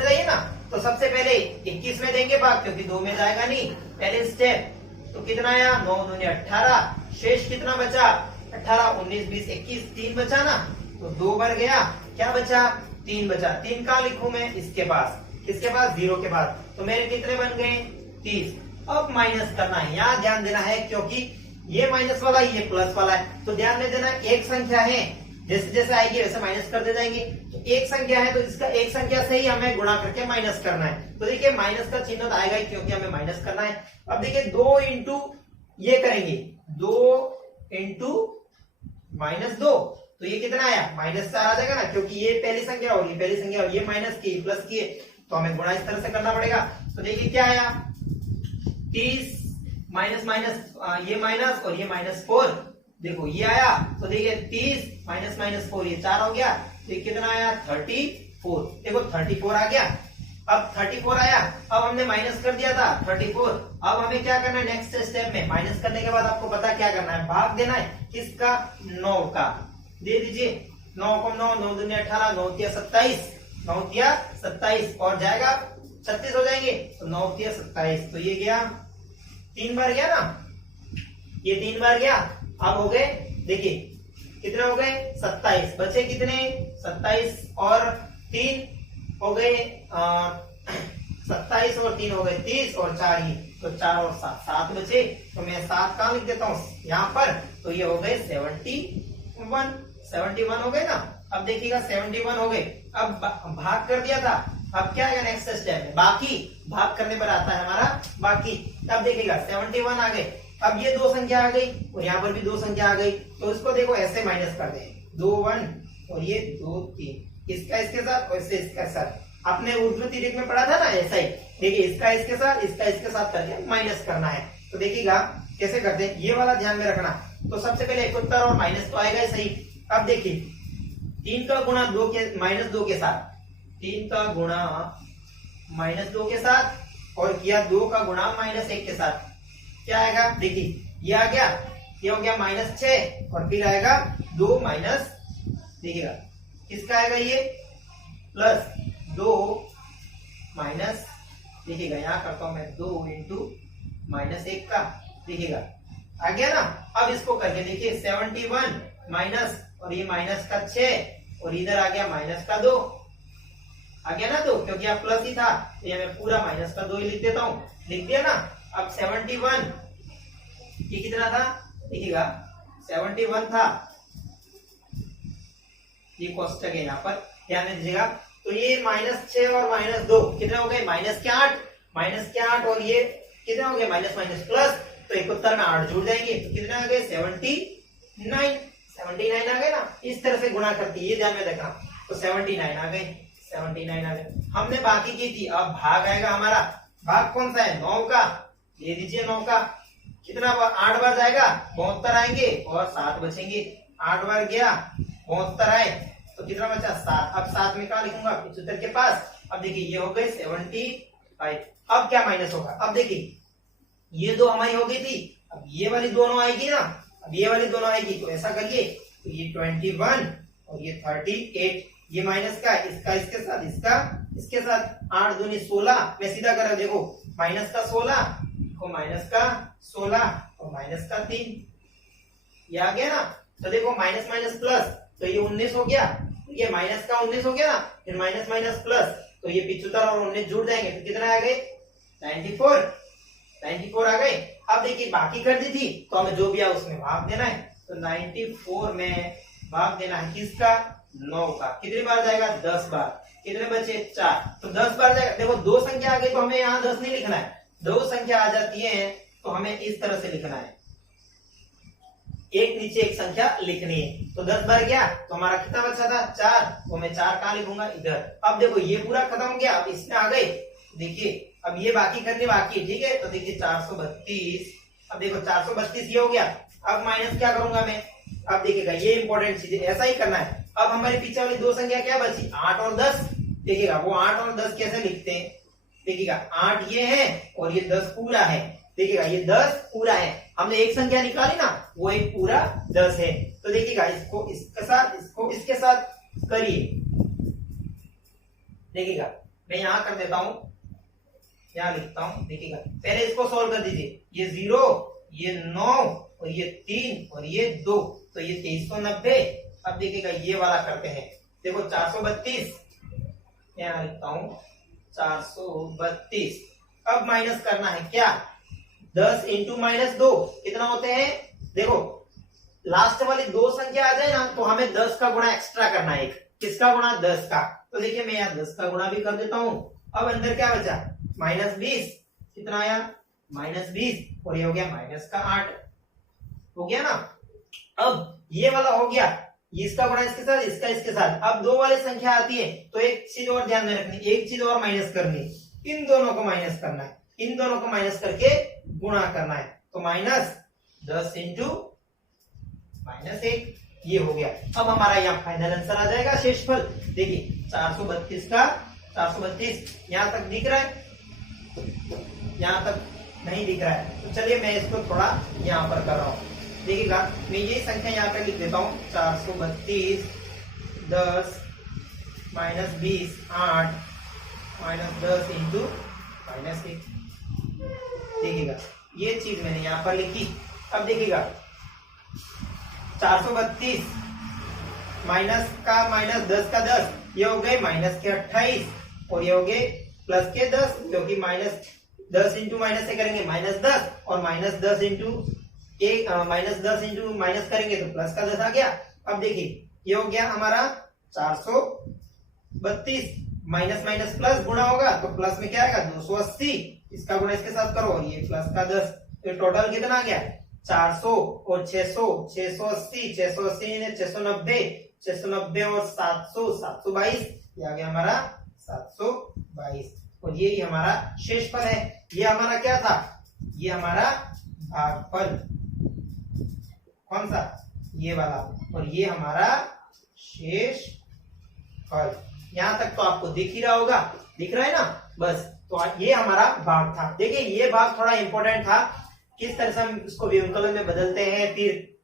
जाइए ना। तो सबसे पहले 21 में देंगे भाग, क्योंकि 2 में जाएगा नहीं, पहले स्टेप। तो कितना आया, 9 दूनी 18, शेष कितना बचा, 18 19 20 21, 3 बचा ना। तो 2 बढ़ गया, क्या बचा, 3 बचा। 3 कहाँ लिखूं मैं, इसके पास, किसके पास, 0 के पास। तो मेरे कितने बन गए, 30। अब माइनस करना है, यहाँ ध्यान देना है, क्योंकि ये माइनस वाला ये प्लस वाला है। तो ध्यान में देना, एक संख्या है, जैसे जैसे आएगी वैसे माइनस करते जाएंगे। तो एक संख्या है तो इसका एक संख्या से ही हमें गुणा करके माइनस करना है। तो देखिए माइनस का चिन्ह तो आएगा ही, क्योंकि हमें माइनस करना है। अब देखिए 2 इंटू ये करेंगे, 2 इंटू -2, तो ये कितना आया, -4 आ जाएगा ना, क्योंकि ये पहली संख्या और ये पहली संख्या और ये माइनस की प्लस की है, तो हमें गुणा इस तरह से करना पड़ेगा। तो देखिए क्या आया, 30 माइनस माइनस, ये माइनस और ये -4, देखो ये आया। तो देखिए 30 माइनस -4, ये 4 हो गया, तो ये कितना आया, 34। देखो 34 आ गया। अब 34 आया, अब हमने माइनस कर दिया था 34। अब हमें क्या करना है, नेक्स्ट स्टेप में माइनस करने के बाद आपको पता क्या करना है, भाग देना है, किसका, 9 का। दे दीजिए 9 को 9, 9 दूनी 18, 9 तिया 27, 9 तिया 27 और जाएगा 36 हो जाएंगे, तो 9 तिया 27। तो ये गया 3 बार गया ना, ये 3 बार गया। अब हो गए, देखिए कितने हो गए, 27, बचे कितने, 27 और 3 हो गए, 27 और 3 हो गए 30 और 4 ही, तो 4 और 7 बचे। तो मैं 7 कहाँ लिख देता हूँ यहाँ पर, तो ये हो गए 71 हो गए ना। अब देखिएगा 71 हो गए। अब भाग कर दिया था, अब क्या है नेक्स्ट स्टेप में, बाकी भाग करने पर आता है हमारा बाकी। अब देखिएगा 71 आ गए। अब ये 2 संख्या आ गई और यहाँ पर भी 2 संख्या आ गई, तो इसको देखो ऐसे माइनस कर दें, 2 1 और ये 2 3, इसका इसके साथ और इससे इसका साथ। आपने उर्ध्व तिर्यक में पढ़ा था ना, ऐसा ही देखिए, इसका इसके साथ, इसका इसके साथ करके माइनस करना है। तो देखिएगा कैसे करते हैं, ये वाला ध्यान में रखना। तो सबसे पहले 71 और माइनस तो आएगा सही। अब देखिए 3 का गुणा -2 के साथ, 3 का गुणा -2 के साथ और किया 2 का गुणा -1 के साथ, क्या आएगा, देखिए ये आ गया, ये हो गया -6 और फिर आएगा 2 माइनस, देखिएगा किसका आएगा ये, +2 माइनस, देखिएगा यहाँ करता हूं मैं 2 इंटू -1 का, देखिएगा आ गया ना। अब इसको करके देखिए 71 माइनस और ये माइनस का 6 और इधर आ गया -2 आ गया ना 2, क्योंकि यहाँ प्लस ही था तो ये मैं पूरा -2 ही लिख देता हूँ। लिख दिया ना। अब 71 ये कितना था देखिएगा 71 था, ये कोष्टक है यहाँ पर ध्यान दीजिएगा। तो ये -6 और -2 कितने हो गए -8 और ये कितने हो गए माइनस प्लस, तो एक उत्तर में 8 जुड़ जाएंगे तो कितने आ गए 79 आ गए ना। इस तरह से गुणा करती है, ये ध्यान में रखना। तो 79 आ गए। हमने बाकी की थी, अब भाग आएगा हमारा। भाग कौन सा है 9 का, दे दीजिए 9 का। कितना 8 बार जाएगा 72 आएंगे और 7 बचेंगे। 8 बार गया 72 आए तो कितना बचा 7। अब 7 में क्या लिखूंगा 75 के पास। अब देखिए ये हो गए 75। अब क्या माइनस होगा, अब देखिए ये 2 हमारी हो गई थी, अब ये वाली दोनों आएगी ना, अब ये वाली दोनों आएगी तो ऐसा करिए तो ये 21 और ये 38, ये माइनस का इसका इसके साथ इसका इसके साथ 8 दूनी 16। मैं सीधा कर रहा हूं देखो माइनस का 16 को माइनस का 16 और माइनस का 3, ये आ गया ना। तो देखो माइनस प्लस तो ये 19 हो गया, ये माइनस का 19 हो गया ना, फिर माइनस प्लस तो ये 75 और 19 जुड़ जाएंगे तो कितना आ गए 94 आ गए। अब देखिए बाकी कर दी थी तो हमें जो भी है उसमें भाग देना है, तो 94 में भाग देना है किसका 9 का। कितनी बार जाएगा 10 बार। कितने बचे 4, तो 10 बार जाएगा। देखो 2 संख्या आ गई तो हमें यहाँ 10 नहीं लिखना है, 2 संख्या आ जाती है तो हमें इस तरह से लिखना है, एक नीचे एक संख्या लिखनी है। तो 10 बार गया तो हमारा कितना बचा था 4, तो मैं 4 कहाँ लिखूंगा इधर। अब देखो ये पूरा खत्म हो गया, अब इसमें आ गए। देखिए अब ये बाकी करने बाकी है, ठीक है। तो देखिए 432, अब देखो 432 ये हो गया। अब माइनस क्या करूंगा मैं, अब देखिएगा ये इंपॉर्टेंट चीज है, ऐसा ही करना है। अब हमारे पीछे वाली 2 संख्या क्या बची 8 और 10। देखिएगा वो 8 और 10 कैसे लिखते हैं, देखिएगा 8 ये है और ये 10 पूरा है। देखिएगा ये 10 पूरा है, हमने एक संख्या निकाली ना वो एक पूरा 10 है। तो देखिएगा इसको इसके साथ इसको इसके साथ करिए। देखिएगा मैं यहां कर देता हूं, यहां लिखता हूं। देखिएगा पहले इसको सॉल्व कर दीजिए, ये 0 ये 9 और ये 3 और ये 2 तो ये 2390। अब देखिएगा ये वाला करते हैं। देखो 432 यहां लिखता हूं 432। अब माइनस करना है क्या 10 इंटू -2 कितना होते हैं। देखो लास्ट वाली 2 संख्या आ जाए ना तो हमें 10 का गुणा एक्स्ट्रा करना है, किसका गुणा 10 का। तो देखिए मैं यहाँ 10 का गुणा भी कर देता हूं। अब अंदर क्या बचा -20, कितना आया -20 और ये हो गया -8 हो गया ना। अब ये वाला हो गया, इसका गुणा इसके साथ इसका इसके साथ। अब 2 वाली संख्या आती है तो एक चीज और ध्यान में रखनी, एक चीज और माइनस करनी, इन दोनों को माइनस करना है, इन दोनों को माइनस करके गुणा करना है। तो -10 इंटू -1 ये हो गया। अब हमारा यहाँ फाइनल आंसर आ जाएगा शेषफल। देखिए 432 का 432 यहां तक दिख रहा है, यहां तक नहीं दिख रहा है। तो चलिए मैं इसको थोड़ा यहाँ पर कर रहा हूँ। देखिएगा मैं ये संख्या यहाँ पे लिख देता हूँ 432 10 -20 8 -10 इंटू -1। देखिएगा ये चीज मैंने यहाँ पर लिखी। अब देखिएगा 432 माइनस का -10 का 10 ये हो गए -28 और ये हो गए प्लस के 10, क्योंकि -10 इंटू माइनस से करेंगे -10 और -10 इंटू -10 इंटू माइनस करेंगे तो प्लस का 10 आ गया। अब देखिए ये हो गया हमारा 432 माइनस प्लस गुणा होगा तो प्लस में क्या आएगा 280, इसका गुणा इसके साथ करो और ये प्लस का 10, तो टोटल कितना आ गया 400 और 600 680 690 और 722 ये आ गया हमारा 722 और यही हमारा शेषफल है। ये हमारा क्या था, ये हमारा भागफल कौन सा ये वाला, और ये हमारा शेषफल। यहां तक तो आपको दिख ही रहा होगा, दिख रहा है ना बस। तो ये हमारा भाग था। देखिए ये भाग थोड़ा इंपॉर्टेंट था, किस तरह से हम इसको व्यवकलन में बदलते हैं, फिर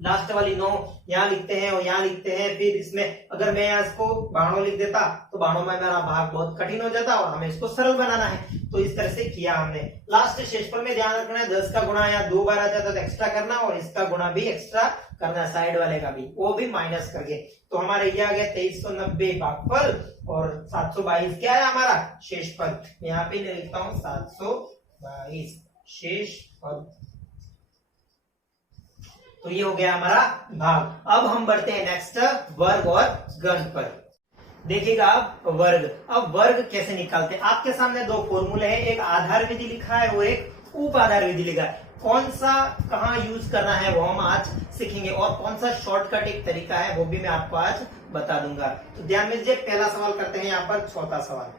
लास्ट वाली 9 यहाँ लिखते हैं और यहाँ लिखते हैं। फिर इसमें अगर मैं यहाँ इसको बाणों लिख देता तो बाणों में मेरा भाग बहुत कठिन हो जाता और हमें इसको सरल बनाना है, तो इस तरह से किया हमने। लास्ट शेषफल में ध्यान रखना है 10 का गुणा यहाँ 2 बार आ जाता तो एक्स्ट्रा करना, और इसका गुणा भी एक्स्ट्रा करना, साइड वाले का भी, वो भी माइनस करके। तो हमारा ये आ गया 2390 भागफल और 722 क्या है हमारा शेषफल। यहाँ पे लिखता हूँ 722 शेषफल। तो ये हो गया हमारा भाग। अब हम बढ़ते हैं नेक्स्ट वर्ग और घन पर। देखिएगा आप वर्ग, अब वर्ग कैसे निकालते हैं। आपके सामने दो फॉर्मूले हैं, एक आधार विधि लिखा है और एक उप आधार विधि लिखा है। कौन सा कहाँ यूज करना है वो हम आज सीखेंगे, और कौन सा शॉर्टकट एक तरीका है वो भी मैं आपको आज बता दूंगा। तो ध्यान में दीजिए, पहला सवाल करते हैं यहाँ पर, चौथा सवाल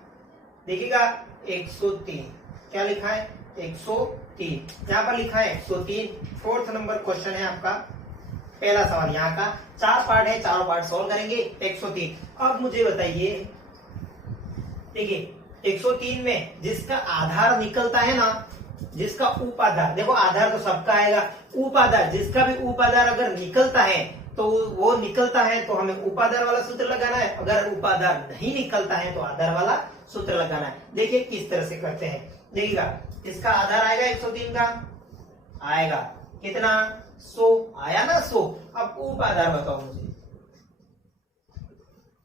देखिएगा 103 क्या लिखा है 103, यहाँ पर लिखा है 103। 4th नंबर क्वेश्चन है आपका, पहला सवाल यहाँ का, 4 पार्ट है, 4 पार्ट सोल्व करेंगे। 103, अब मुझे बताइए, देखिए 103 में जिसका आधार निकलता है ना, जिसका उपाधार, देखो आधार तो सबका आएगा, उपाधार जिसका भी उपाधार अगर निकलता है तो वो निकलता है तो हमें उपाधार वाला सूत्र लगाना है, अगर उपाधार नहीं निकलता है तो आधार वाला सूत्र लगाना है। देखिए किस तरह से करते हैं, देखिएगा इसका आधार आएगा 103 का, आएगा कितना 100 आया ना 100। अब उपाधार बताओ मुझे,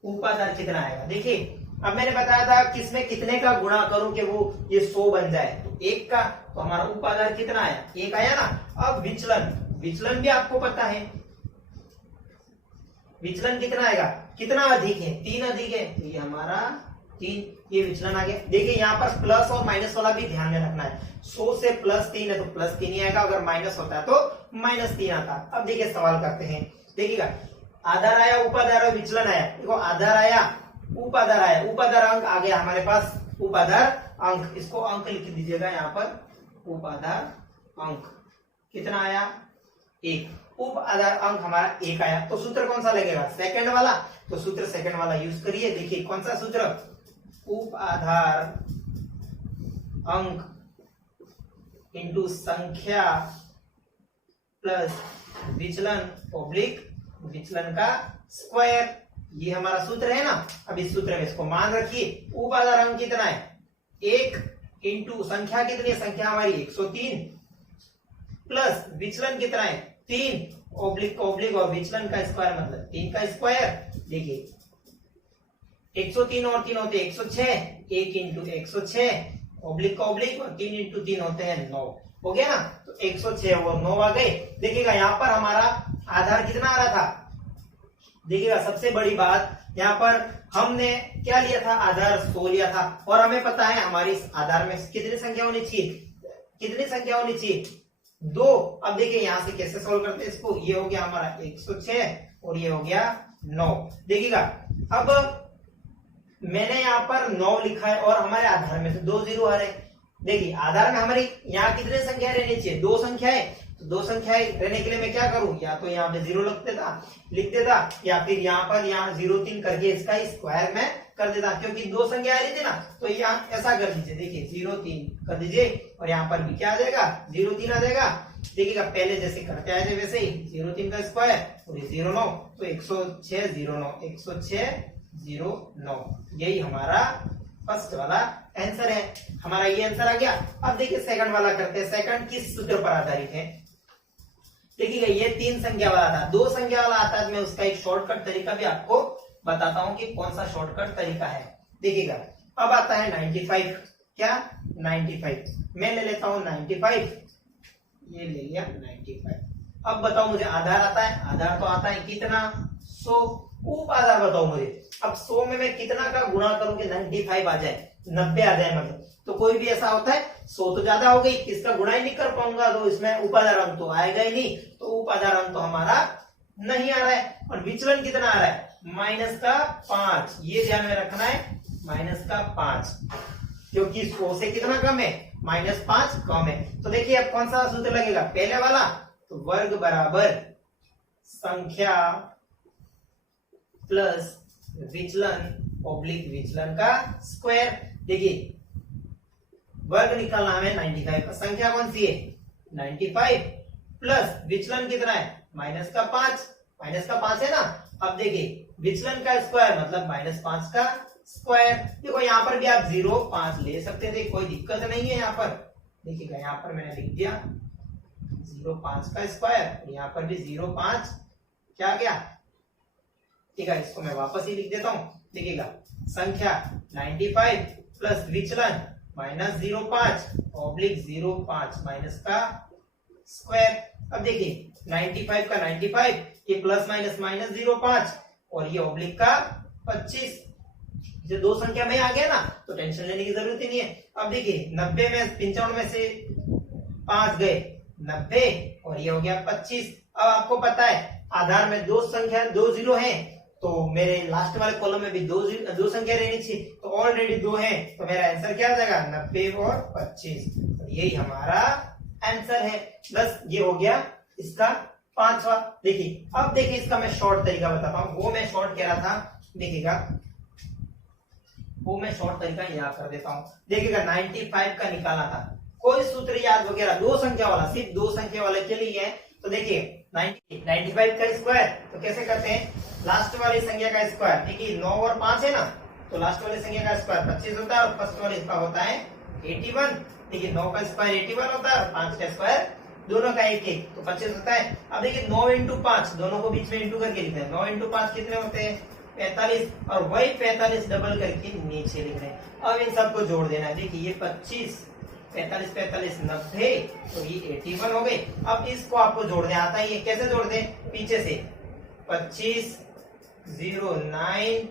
उपाधार कितना आएगा। देखिए अब मैंने बताया था किसमें कितने का गुणा करूं कि वो ये 100 बन जाए, तो 1 का, तो हमारा उपाधार कितना आया 1 आया ना। अब विचलन, विचलन भी आपको पता है, विचलन कितना आएगा, कितना अधिक है 3 अधिक है, तो ये हमारा 3, ये विचलन आ गया। देखिए यहाँ पर प्लस और माइनस वाला भी ध्यान में रखना है, 100 से +3 है तो +3 ही आएगा, अगर माइनस होता है तो -3 आता। अब देखिए सवाल करते हैं, देखिएगा आधार आया, उपाधार और विचलन आया। देखो आधार आया, उपाधार आया, उपाधार अंक आ गया हमारे पास, उपाधार अंक, इसको अंक लिख दीजिएगा यहाँ पर, उपाधार अंक कितना आया 1, उप आधार अंक हमारा 1 आया। तो सूत्र कौन सा लगेगा, सेकंड वाला, तो सूत्र सेकंड वाला यूज करिए। देखिए कौन सा सूत्र, उप आधार अंक इंटू संख्या प्लस विचलन ऑब्लिक विचलन का स्क्वायर, ये हमारा सूत्र है ना। अब इस सूत्र में इसको मान रखिए, उप आधार अंक कितना है 1 इंटू संख्या कितनी है, संख्या हमारी 103 प्लस विचलन कितना है 3 ऑब्लिक ऑब्लिक और विचलन का स्क्वायर मतलब 3 का स्क्वायर। देखिए 103 और 3 होते हैं 106, 1 इंटू 106 ऑब्लिक का ऑब्लिक और 3 इंटू 3 होते हैं 9, हो गया ना। तो 106 और 9 आ गए। देखिएगा यहाँ पर हमारा आधार कितना आ रहा था, देखिएगा सबसे बड़ी बात यहाँ पर हमने क्या लिया था, आधार 100 लिया था, और हमें पता है हमारी इस आधार में कितनी संख्या होनी चाहिए, कितनी संख्या होनी चाहिए 2। अब देखिए यहां से कैसे सोल्व करते हैं इसको, ये हो गया हमारा 106 और ये हो गया 9। देखिएगा अब मैंने यहाँ पर 9 लिखा है और हमारे आधार में तो 2 जीरो आ रहे। देखिए आधार में हमारी यहाँ कितने संख्या रहनी चाहिए, 2 संख्या है, तो 2 संख्याएं रहने के लिए मैं क्या करूं, या तो यहाँ पे 0 लिख देता, या फिर यहाँ पर यहाँ 0,3 करके इसका स्क्वायर में कर देता, क्योंकि 2 संख्या आ रही थी ना, तो यहाँ ऐसा कर दीजिए। देखिए 0,3 कर दीजिए और यहाँ पर भी क्या आ जाएगा 0,3 आ जाएगा। देखिएगा पहले जैसे करते आए थे वैसे ही 0,3 का स्क्वायर और 0,9, तो 106,09 106,09, यही हमारा फर्स्ट वाला आंसर है। हमारा ये आंसर आ गया। अब देखिए सेकंड वाला करते हैं, सेकंड किस सूत्र पर आधारित है। देखिएगा ये 3 संख्या वाला था, 2 संख्या वाला आता है, मैं उसका एक शॉर्टकट तरीका भी आपको बताता हूं कि कौन सा शॉर्टकट तरीका है। देखिएगा अब आता है 95, क्या 95, मैं ले लेता हूं 95, ये ले लिया 95। अब बताओ मुझे आधार आता है, आधार तो आता है कितना 100, उप आधार बताओ मुझे। अब 100 में मैं कितना का गुणा करूं कि 95 आ जाए, 90 आ जाए, मतलब तो कोई भी ऐसा होता है 100 तो ज्यादा हो गई, इसका गुणा ही नहीं कर पाऊंगा, तो इसमें उपाधार अंक तो आएगा ही नहीं, तो उपाधार अंक तो हमारा नहीं आ रहा है। और विचलन कितना आ रहा है -5, ये ध्यान में रखना है -5, क्योंकि 100 से कितना कम है -5 कम है। तो देखिए अब कौन सा सूत्र लगेगा, पहले वाला, तो वर्ग बराबर संख्या प्लस विचलन ऑब्लिक विचलन का स्क्वायर। देखिए वर्ग निकालना है 95, संख्या कौन सी है 95 प्लस विचलन कितना है -5 है ना। अब देखिए विचलन का स्क्वायर मतलब -5 का स्क्वायर। देखो यहाँ पर भी आप 0.5 ले सकते थे, कोई दिक्कत नहीं है। यहाँ पर देखिएगा, यहाँ पर मैंने लिख दिया 0.5 का स्क्वायर, यहाँ पर भी 0.5 क्या गया, ठीक है। इसको मैं वापस ही लिख देता हूं। देखिएगा संख्या 95 प्लस विचलन -0.5 ऑब्लिक 0.5 माइनस का स्क्वायर। अब देखिए 95 का 95, ये प्लस माइनस -0.5 और ये ऑब्लिक का 25। जो दो संख्या में आ गया ना तो टेंशन लेने की जरूरत ही नहीं है। अब देखिए 90 में 95 में से 5 गए 90 और ये हो गया 25। अब आपको पता है आधार में दो संख्या 2 जीरो है, तो मेरे लास्ट वाले कॉलम में भी दो संख्या रहनी चाहिए, तो ऑलरेडी 2 है, तो मेरा आंसर क्या आ जाएगा 90 और 25। तो यही हमारा आंसर है। बस ये हो गया इसका 5वां। देखिए अब देखिए इसका मैं शॉर्ट तरीका बताता हूँ। वो मैं शॉर्ट कह रहा था, देखिएगा वो मैं शॉर्ट तरीका याद कर देता हूँ। देखिएगा 95 का निकाला था, कोई सूत्र याद वगैरह, दो संख्या वाला, सिर्फ दो संख्या वाले के लिए है। तो देखिए 95 का स्क्वायर तो कैसे करते हैं, लास्ट वाली संख्या का स्क्वायर, देखिए 9 और 5 है ना, तो लास्ट वाली संख्या का स्क्वायर 25 होता है और फर्स्ट वाले का होता है 81। देखिए 9 का स्क्वायर 81 होता है और 5 का स्क्वायर दोनों का 1 1 तो 25 होता है। अब देखिए 9 इंटू 5 दोनों को बीच में इंटू करके लिखते हैं। 9 इंटू 5 कितने होते हैं 45 और वही 45 डबल करके नीचे लिख रहे हैं। अब इन सबको जोड़ देना है। देखिए ये 25 45 45 90 तो ये 81 हो गए। अब इसको आपको जोड़ने आता है, ये कैसे जोड़ दें, पीछे से 25 0 9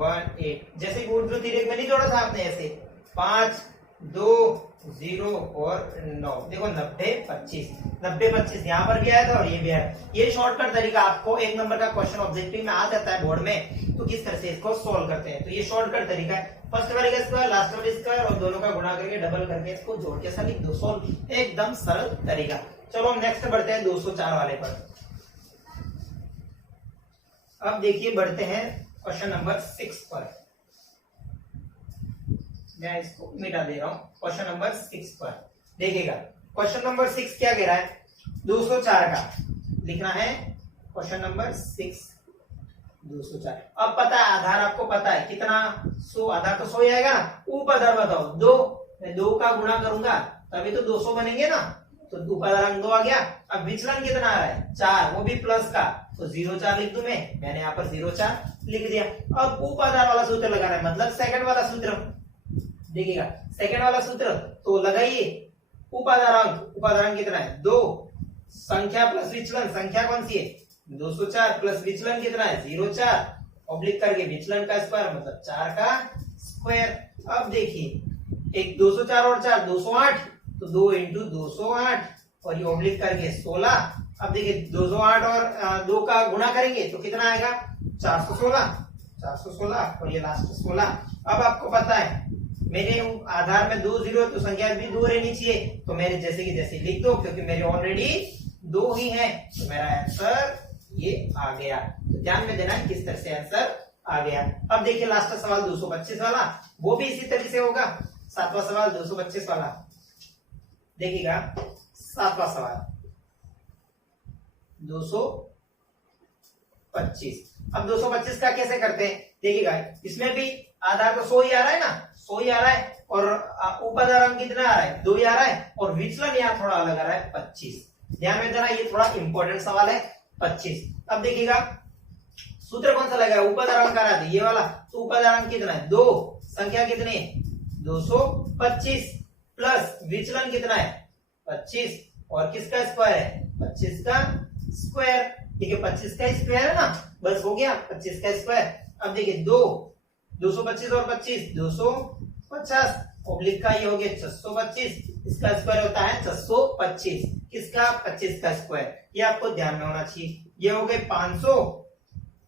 1 8, जैसे उर्दू तिरक में नहीं जोड़ा था आपने, ऐसे 5 2 0 और 9। देखो 90 25 90 25 यहाँ पर भी आया था और ये भी आया। ये शॉर्टकट तरीका आपको 1 नंबर का क्वेश्चन ऑब्जेक्टिव में आ जाता है बोर्ड में, तो किस तरह से इसको सोल्व करते हैं। तो ये शॉर्टकट तरीका है, फर्स्ट वाले का स्क्वायर लास्ट वाले स्क्वायर और दोनों का गुणा करके डबल करके इसको जोड़ के लिख दो, सोल्व, एकदम सरल तरीका। चलो हम नेक्स्ट बढ़ते हैं 204 वाले पर। अब देखिए बढ़ते हैं क्वेश्चन नंबर 6 पर। मैं इसको मिटा दे रहा हूं। क्वेश्चन नंबर 6 पर देखिएगा, क्वेश्चन नंबर 6 क्या कह रहा है, 204 का लिखना है। Question number 6 204। अब पता है आधार, आपको पता है कितना, 100 आधार तो 100 ही आएगा ना। उपाधार बताओ 2, मैं 2 का गुणा करूंगा तभी तो 200 बनेंगे ना, तो उपाधार 2 आ गया। अब विचलन कितना आ रहा है 4, वो भी प्लस का, तो 0.4 लिख दूं मैंने यहाँ पर 0.4 लिख दिया। अब उपाधार वाला सूत्र लगाना है, मतलब सेकंड वाला सूत्र। देखिएगा सेकंड वाला सूत्र तो लगाइए, उपाधारांक कितना है 2, संख्या प्लस विचलन, संख्या कौन सी है 204 प्लस विचलन कितना है 0.4 ऑब्लिक करके विचलन का स्क्वायर मतलब 4 का स्क्वायर। अब देखिए एक 204 और 4 208, तो 2 इंटू 208 और ये ऑब्लिक करके 16। अब देखिए 208 और 2 का गुणा करेंगे तो कितना आएगा 416 और ये लास्ट 16। अब आपको पता है मेरे आधार में 2 जीरो तो संख्या भी 2 रहनी चाहिए, तो मेरे जैसे की जैसे लिख दो, क्योंकि मेरे ऑलरेडी 2 ही है, तो मेरा आंसर ये आ गया। तो ध्यान में देना किस तरह से आंसर आ गया। अब देखिए लास्ट सवाल 225 वाला, वो भी इसी तरीके से होगा। 7वां सवाल 225 वाला, देखिएगा 7वां सवाल 225। अब 225 का कैसे करते हैं, देखिएगा इसमें भी आधार तो 100 ही आ रहा है ना, 100 ही आ रहा है और उपाधारांक कितना आ रहा है 2 ही आ रहा है और विचलन यहाँ थोड़ा अलग आ रहा है 25। ध्यान में देना, ये थोड़ा इंपॉर्टेंट सवाल है 25। अब देखिएगा सूत्र कौन सा लगा, उपाधारांक का रहा ये वाला, तो उपाधारांक कितना है 2, संख्या कितनी है 225 प्लस विचलन कितना है 25 और किसका स्क्वायर है 25 का स्क्वायर। ठीक है 25 का स्क्वायर है ना, बस हो गया 25 का स्क्वायर। अब देखिए 225 और 25 250 ऑब्लिक का ये हो गया 625, इसका स्क्वायर होता है 625, किसका 25 का स्क्वायर। ये आपको ध्यान में होना चाहिए। ये हो गए 500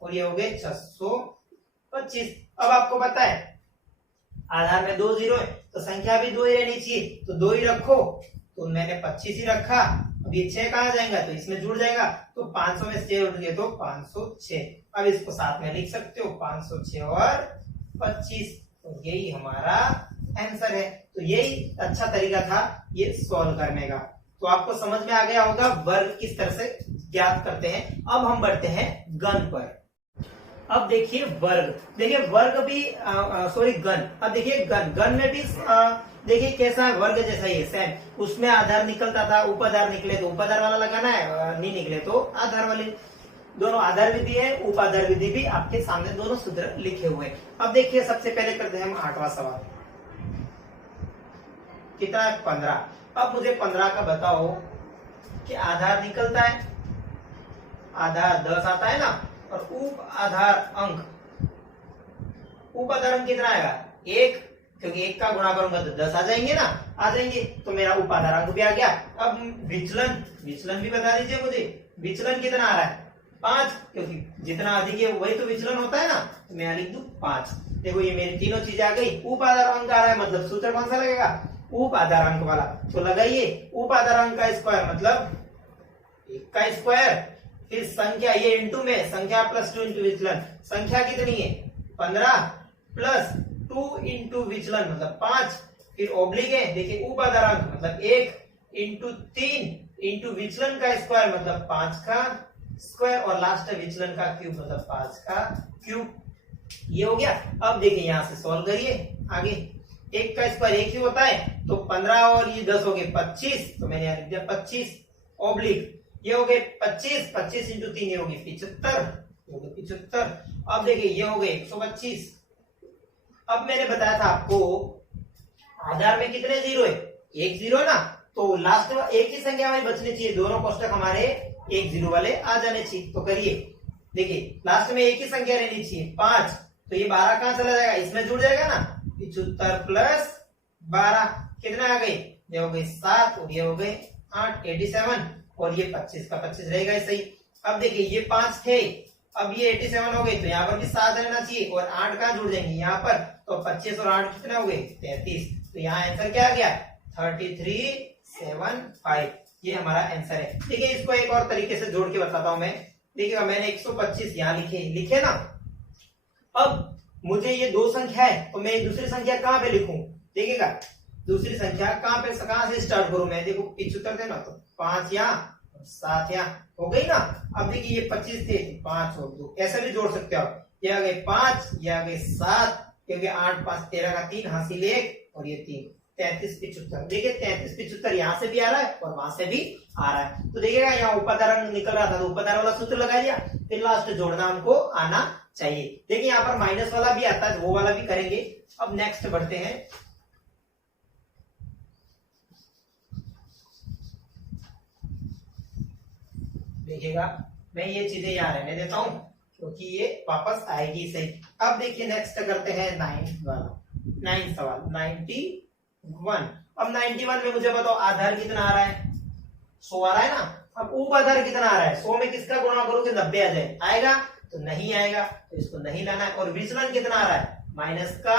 और ये हो गए 625। अब आपको पता है आधार में 2 जीरो है तो संख्या भी 2 ही रहनी चाहिए, तो 2 ही रखो, तो मैंने 25 ही रखा। अब ये 6 कहां जाएगा, तो इसमें जुड़ जाएगा, तो 500 में 6 उठ गए तो 506। अब इसको साथ में लिख सकते हो 506 और 25, तो यही हमारा आंसर है। तो यही अच्छा तरीका था ये सॉल्व करने का। तो आपको समझ में आ गया होगा वर्ग किस तरह से ज्ञात करते हैं। अब हम बढ़ते हैं गण पर। अब देखिए वर्ग, देखिए वर्ग भी सॉरी गण। अब देखिए गण में भी देखिए कैसा है, वर्ग जैसा ही है सेम। उसमें आधार निकलता था, उपाधार निकले तो उपाधार वाला लगाना है, नहीं निकले तो आधार वाले। दोनों आधार विधि है, उपाधार विधि भी आपके सामने दोनों सूत्र लिखे हुए हैं। अब देखिए सबसे पहले करते हैं हम 8वां सवाल। कितना है 15। अब मुझे 15 का बताओ कि आधार निकलता है, आधार 10 आता है ना, और उप आधार अंक, उप आधार अंक कितना आएगा 1, क्योंकि 1 का गुणा करूंगा तो 10 आ जाएंगे ना, आ जाएंगे, तो मेरा उप आधार अंक भी आ गया। अब विचलन, विचलन भी बता दीजिए मुझे, विचलन कितना आ रहा है 5, क्योंकि जितना अधिक है वही तो विचलन होता है ना, तो मैं यहां लिख दूं 5। देखो ये मेरी तीनों चीजें आ गई। उप आधार अंक आ रहा है, मतलब सूत्र कौन सा लगेगा, उप आधार अंक वाला, तो लगाइए उप आधार अंक का स्क्वायर मतलब 1 का स्क्वायर, फिर संख्या ये इंटू में, संख्या प्लस 2 इंटू विचलन, संख्या कितनी है 15 प्लस 2 इंटू विचलन मतलब 5, फिर ओब्लिक है, देखिए उप आधार अंक मतलब 1 इंटू 3 इंटू विचलन का स्क्वायर मतलब 5 का स्क्वायर, और लास्ट विचलन का क्यूब मतलब 5 का क्यूब। ये हो गया। अब देखिए यहां से सॉल्व करिए आगे। 1 का स्क्वायर 1 ही होता है, तो 15 और ये 10 हो गए 25, तो मैंने यहां लिख दिया 25 ओब्लिक, ये हो गए 25, 25 इंटू 3 ये हो गए 75। अब देखिए ये हो गए 125। अब मैंने बताया था आपको आधार में कितने जीरो है, 1 जीरो है ना, तो लास्ट में एक ही संख्या हमें बचनी चाहिए, दोनों कोष्टक हमारे 1 जीरो वाले आ जाने चाहिए। तो करिए, देखिए लास्ट में एक ही संख्या रहनी चाहिए 5, तो ये 12 कहां चला जाएगा, इसमें जुड़ जाएगा ना, 75 प्लस 12 कितना आ गए, ये हो गए 7 और ये हो गए 8, 87, और ये 25 का 25 रहेगा ऐसे ही। अब देखिए ये 5 थे, अब ये 87 हो गए, तो यहाँ पर भी 7 रहना चाहिए, और 8 कहां जुड़ जाएंगे यहाँ पर, तो 25 और 8 कितना हो गए 33, तो यहाँ आंसर क्या आ गया 3375, ये हमारा आंसर है। देखिए इसको एक और तरीके से जोड़ के बताता हूं मैं। देखिएगा मैंने 125 यहाँ लिखे ना, अब मुझे ये 2 संख्या है, तो मैं दूसरी संख्या कहां पे लिखूं, देखिएगा दूसरी संख्या कहां से स्टार्ट करूं मैं, देखो 75 थे ना, तो 5 यहाँ 7 यहाँ हो गई ना। अब देखिए ये 25 थे, 5 और 2 ऐसे भी जोड़ सकते हो आप, ये आ गए 5, ये आ गए 7, क्योंकि 8 5 13 का 3 हासिल 1 और ये 3, 33 75। देखिए 33 75 यहाँ से भी आ रहा है और वहां से भी आ रहा है, तो देखिएगा यहाँ उपाधार निकल रहा था, तो उपाधार वाला सूत्र लगा दिया, फिर लास्ट जोड़ना हमको आना चाहिए। देखिए यहाँ पर माइनस वाला भी आता है, वो वाला भी करेंगे। अब नेक्स्ट बढ़ते हैं, देखिएगा मैं ये चीजें यहाँ रहने देता हूं क्योंकि ये वापस आएगी सही। अब देखिए नेक्स्ट करते हैं 9 सवाल 91। अब 91 में मुझे बताओ आधार कितना आ रहा है, 100 आ रहा है ना। अब उप आधार कितना आ रहा है, 100 में किसका गुणा करोगे 90 आ जाए, आएगा तो नहीं आएगा, तो इसको नहीं लाना है। और विचलन कितना आ रहा है, माइनस का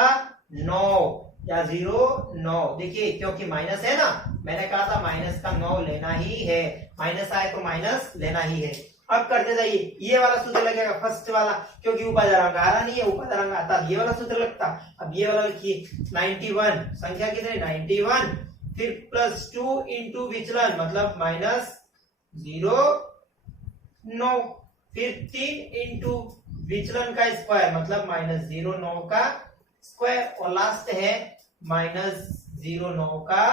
9 या 0 9, देखिए क्योंकि माइनस है ना, मैंने कहा था माइनस का 9 लेना ही है, माइनस आए तो माइनस लेना ही है। अब करते जाइए, ये वाला सूत्र लगेगा फर्स्ट वाला, क्योंकि उपाधार अंक आ रहा नहीं है, उपाधार अंक आता ये वाला सूत्र लगता। अब ये वाला लिखिए 91, संख्या कितनी 91, फिर प्लस 2 इंटू विचलन मतलब माइनस 0 9, फिर 3 इंटू विचलन का स्क्वायर मतलब माइनस 0 9 का स्क्वायर, और लास्ट है माइनस 0 9 का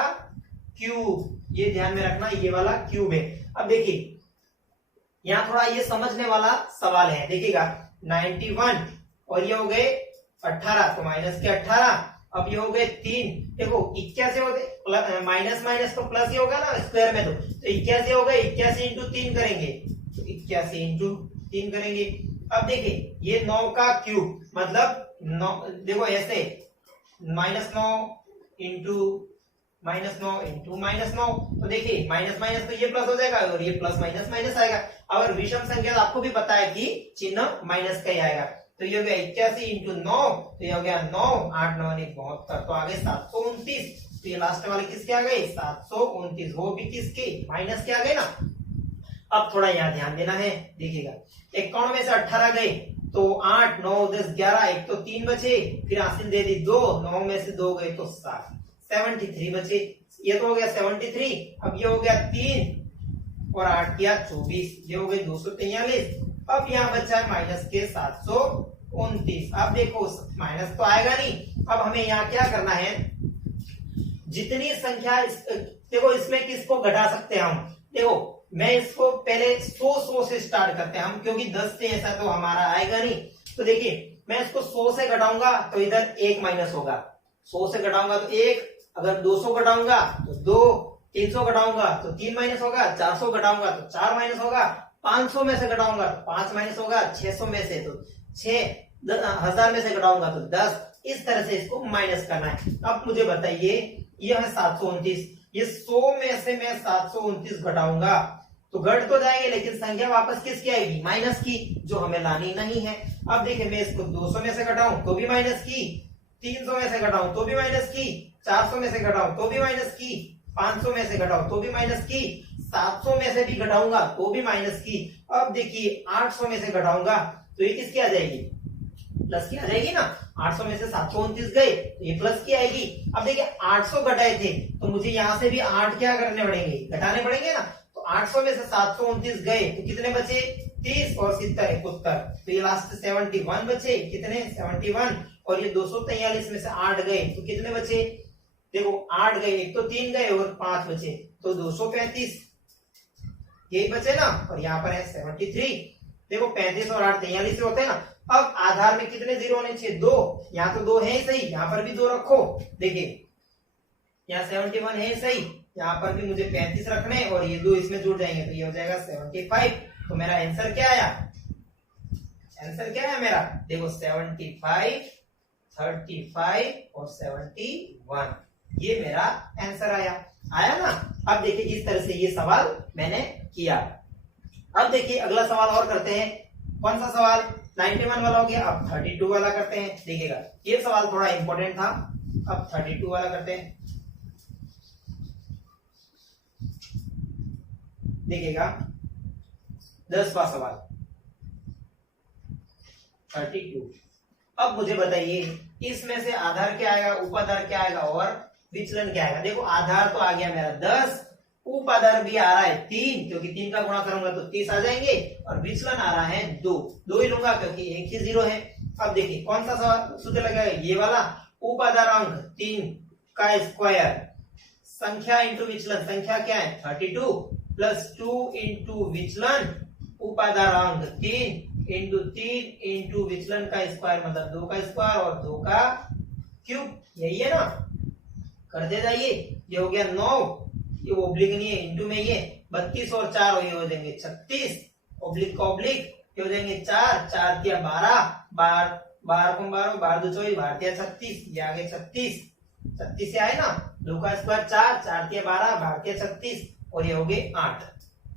क्यूब। ये ध्यान में रखना, ये वाला क्यूब है। अब देखिए यहाँ थोड़ा ये समझने वाला सवाल है, देखिएगा 91 और ये हो गए 18, तो माइनस के 18, अब ये हो गए 3, देखो 81 होते, माइनस माइनस तो प्लस ही होगा ना स्क्वायर में, तो 81 हो गए, 81 इंटू 3 करेंगे, तो 81 इंटू 3 करेंगे। अब देखिए ये 9 का क्यूब मतलब 9, देखो ऐसे -9 इंटू -9, तो देखिए माइनस माइनस तो ये प्लस हो जाएगा और ये प्लस माइनस माइनस आएगा। अगर विषम संख्या तो आपको भी पता है कि चिन्ह माइनस का ही आएगा, तो ये हो गया 81 इंटू 9, तो ये हो गया 9 8 9 72, तो आगे 729, तो ये लास्ट वाले किसके आ गए 729, वो भी किसके माइनस के आ गए ना। अब थोड़ा यहाँ ध्यान देना है, देखिएगा 51 में से 18 गए तो 8 9 10 11, एक तो 3 बचे, फिर हासिल दे दी 2, 9 में से 2 गए तो 7, 73 बचे, ये तो हो गया 73। अब ये हो गया 3 और 8 किया 24, ये हो गए 243। अब यहाँ बचा है माइनस के 729। अब देखो माइनस तो आएगा नहीं, अब हमें यहाँ क्या करना है, जितनी संख्या देखो इसमें किसको घटा सकते हैं हम, देखो मैं इसको पहले 100 से स्टार्ट करते हैं हम, क्योंकि 10 से ऐसा तो हमारा आएगा नहीं। तो देखिए मैं इसको 100 से घटाऊंगा तो इधर 1 माइनस होगा, 100 से घटाऊंगा तो 1, अगर 200 घटाऊंगा तो 2, 300 घटाऊंगा तो 3 माइनस होगा, 400 घटाऊंगा तो 4 माइनस होगा, 500 में से घटाऊंगा तो 5 माइनस होगा, 600 में से तो 6, 1000 में से घटाऊंगा तो 10। इस तरह से इसको माइनस करना है। अब मुझे बताइए ये है 729, ये 100 में से मैं 729 घटाऊंगा तो घट तो जाएंगे, लेकिन संख्या वापस किसकी आएगी, माइनस की, जो हमें लानी नहीं है। अब देखिए मैं इसको 200 में से घटाऊं तो भी माइनस की, 300 में से घटाऊं तो भी माइनस की, 400 में से घटाऊं तो भी माइनस की, 500 में से घटाऊं तो भी माइनस की, 700 में से भी घटाऊंगा तो भी माइनस की। अब देखिए 800 में से घटाऊंगा तो ये किसकी आ जाएगी, प्लस की आ जाएगी ना। 800 में से 729 गए तो ये प्लस की आएगी। अब देखिए 800 घटाए थे तो मुझे यहाँ से भी 8 क्या करने पड़ेंगे, घटाने पड़ेंगे ना। तो 800 में से 729 गए तो कितने बचे, 30 और 70 71, तो ये लास्ट 71 बचे, कितने 71। और ये 243 में से 8 गए तो कितने बचे, देखो 8 गए, एक तो 3 गए और 5 बचे, तो 235 यही बचे ना। और यहाँ पर है 73, देखो 35 और 8 43 होते हैं ना। अब आधार में कितने जीरो होने चाहिए, 2, यहाँ तो 2 है ही सही, यहाँ पर भी 2 रखो। देखिए यहाँ 71 है सही, यहाँ पर भी मुझे 35 रखने और ये 2 इसमें जुड़ जाएंगे तो ये हो जाएगा 75। तो मेरा आंसर क्या आया, आंसर क्या है मेरा, देखो 75, 35 और 71, ये मेरा आंसर आया ना। अब देखिए इस तरह से ये सवाल मैंने किया। अब देखिए अगला सवाल और करते हैं, कौन सा सवाल, 91 वाला हो गया। अब 32 वाला करते हैं। देखिएगा ये सवाल थोड़ा इंपॉर्टेंट था, अब 32 वाला करते हैं। देखिएगा 10वां सवाल 32। अब मुझे बताइए इसमें से आधार क्या आएगा, उपाधार क्या आएगा और विचलन क्या आएगा। देखो आधार तो आ गया मेरा 10, उपाधार भी आ रहा है 3, क्योंकि 3 का गुणा करूंगा तो 30 आ जाएंगे, और विचलन आ रहा है 2 ही लूंगा क्योंकि एक ही जीरो है। अब देखिए कौन सा सूत्र लगेगा, ये वाला, उपाधार अंक 3 का स्क्वायर, संख्या इंटू विचलन, संख्या क्या है 32 प्लस 2 इंटू विचलन, उपाधार अंक 3 इंटू 3 इंटू विचलन का स्क्वायर, मतलब 2 का स्क्वायर और 2 का क्यूब, यही है ना। करते जाइए, ये हो गया 9, ये ओब्लिक नहीं है, इंटू में ये 32 और 4 ये हो जाएंगे 36, ओब्लिक का ओब्लिक ये हो जाएंगे 4, 4 किया 12, 12 को 12, 12 दो 24, 12 किया 36, ये आ गए 36, 36 से आए ना, 2 का स्क्वायर 4, 4 किया 12, 12 किया 36 और ये हो गए 8,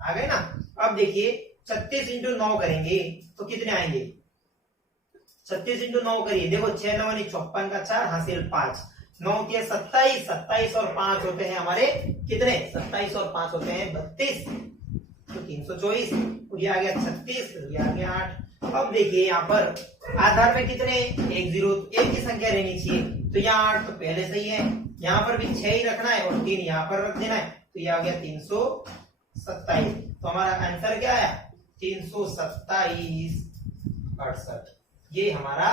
आ गए ना। अब देखिए 36 इंटू 9 करेंगे तो कितने आएंगे, 36 इंटू 9 करिए, देखो 6 9 54 का 4 हासिल 5, 9 के 27, 27 और 5 होते हैं हमारे कितने, 27 और 5 होते हैं 32, तो 324, ये आ गया 36, ये आ गया 8। अब देखिए यहाँ पर आधार में कितने, एक जीरो, एक की संख्या रहनी चाहिए, तो यहाँ 8 तो पहले सही है, यहाँ पर भी 6 ही रखना है और 3 यहाँ पर रख देना है, तो ये आ गया 327। तो हमारा आंसर क्या आया 327 68, ये हमारा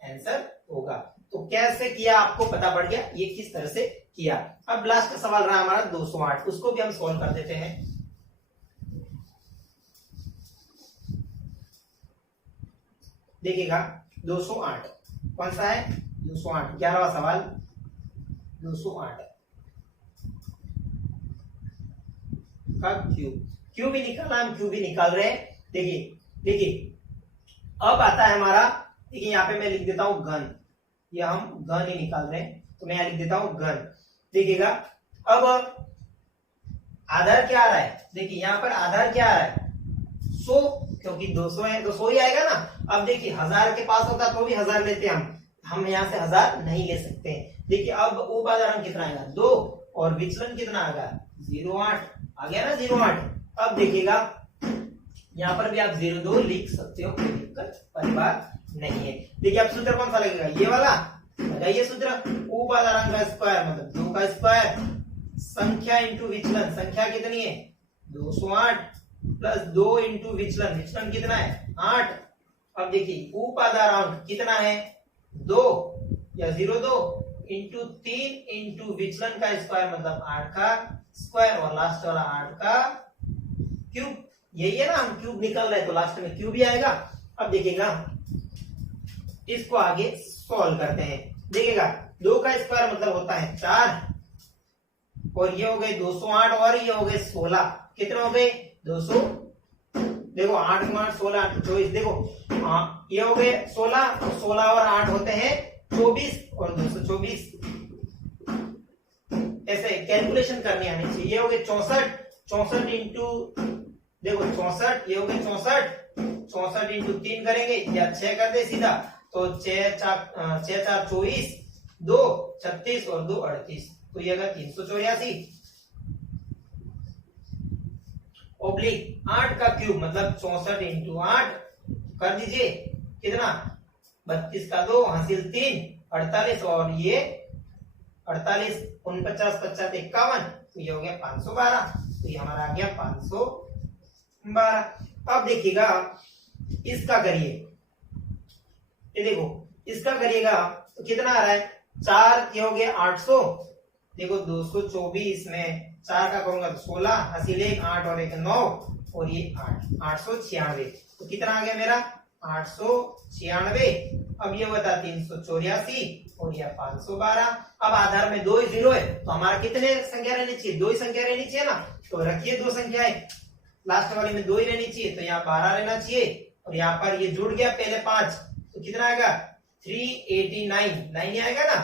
आंसर होगा। तो कैसे किया आपको पता पड़ गया, ये किस तरह से किया। अब लास्ट का सवाल रहा हमारा 208, उसको भी हम सॉल्व कर देते हैं। देखिएगा 208 कौन सा है, 208 11वां सवाल 208 का क्यूब भी निकालना, हम क्यूब भी निकाल रहे हैं। देखिए अब आता है हमारा, देखिए यहाँ पे मैं लिख देता हूं घन, ये हम घन ही निकाल रहे हैं, तो मैं यहाँ लिख देता हूं घन। देखिएगा अब आधार क्या आ रहा है, देखिए यहाँ पर आधार क्या आ रहा है 100, क्योंकि 200 है तो 100 ही आएगा ना। अब देखिए 1000 के पास होता तो भी 1000 लेते हम यहाँ से 1000 नहीं ले सकते। देखिए अब उपाधार अंक कितना आएगा 2 और विचलन कितना आएगा 08, आ गया ना 08। अब देखिएगा यहाँ पर भी आप 02 लिख सकते हो, कोई दिक्कत वाली बात नहीं है। देखिए अब सूत्र कौन सा लगेगा, ये वाला लगाइए सूत्र, उपाधार अंक का स्क्वायर मतलब 2 का स्क्वायर, संख्या इंटू विचलन, संख्या कितनी है 208 प्लस 2 इंटू विचलन, विचलन कितना है 8। अब देखिए उपादारांक कितना है 2 या 0.2 इंटू 3 इंटू विचलन का स्क्वायर मतलब 8 का स्क्वायर और लास्ट वाला 8 का क्यूब। यही है ना, हम क्यूब निकल रहे तो लास्ट में क्यूब ही आएगा। अब देखिएगा इसको आगे सॉल्व करते हैं। देखिएगा 2 का स्क्वायर मतलब होता है 4 और ये हो गए 208 और ये हो गए 16। कितने हो गए 200। देखो 8 गुणा 16 24। देखो ये हो गए 16, 16 और 8 होते हैं 24 और 224। ऐसे कैलकुलेशन करनी आनी चाहिए। ये हो गए 64, 64 इंटू देखो 64, ये हो गए 64, 64 इंटू 3 करेंगे या 6 कर दे सीधा तो 6 4 24, 2 36 और 2 38 तो ये अगर 384 ओब्लिक 8 का क्यूब मतलब 64 इंटू 8 कर दीजिए कितना 32 का 2 हासिल 3 48 और ये 48 49 50 51 तो ये हो गया 512। तो ये हमारा आ गया 512। अब देखिएगा इसका करिए, ये देखो इसका करिएगा तो कितना आ रहा है 4 ये हो गया 800। देखो 224 में 4 का करूंगा तो 16 हासिल 1 8 और 1 9 और ये 8 896। तो कितना आ गया मेरा 896। अब ये बता 384 और यह 512। अब आधार में 2 0 है तो हमारा कितने संख्या रहनी चाहिए 2 ही संख्या रहनी चाहिए ना। तो रखिए 2 संख्याएं, लास्ट वाले में 2 ही रहनी चाहिए तो यहाँ 12 रहना चाहिए और यहाँ पर ये जुड़ गया पहले 5 तो कितना आएगा 389 9 ही आएगा ना।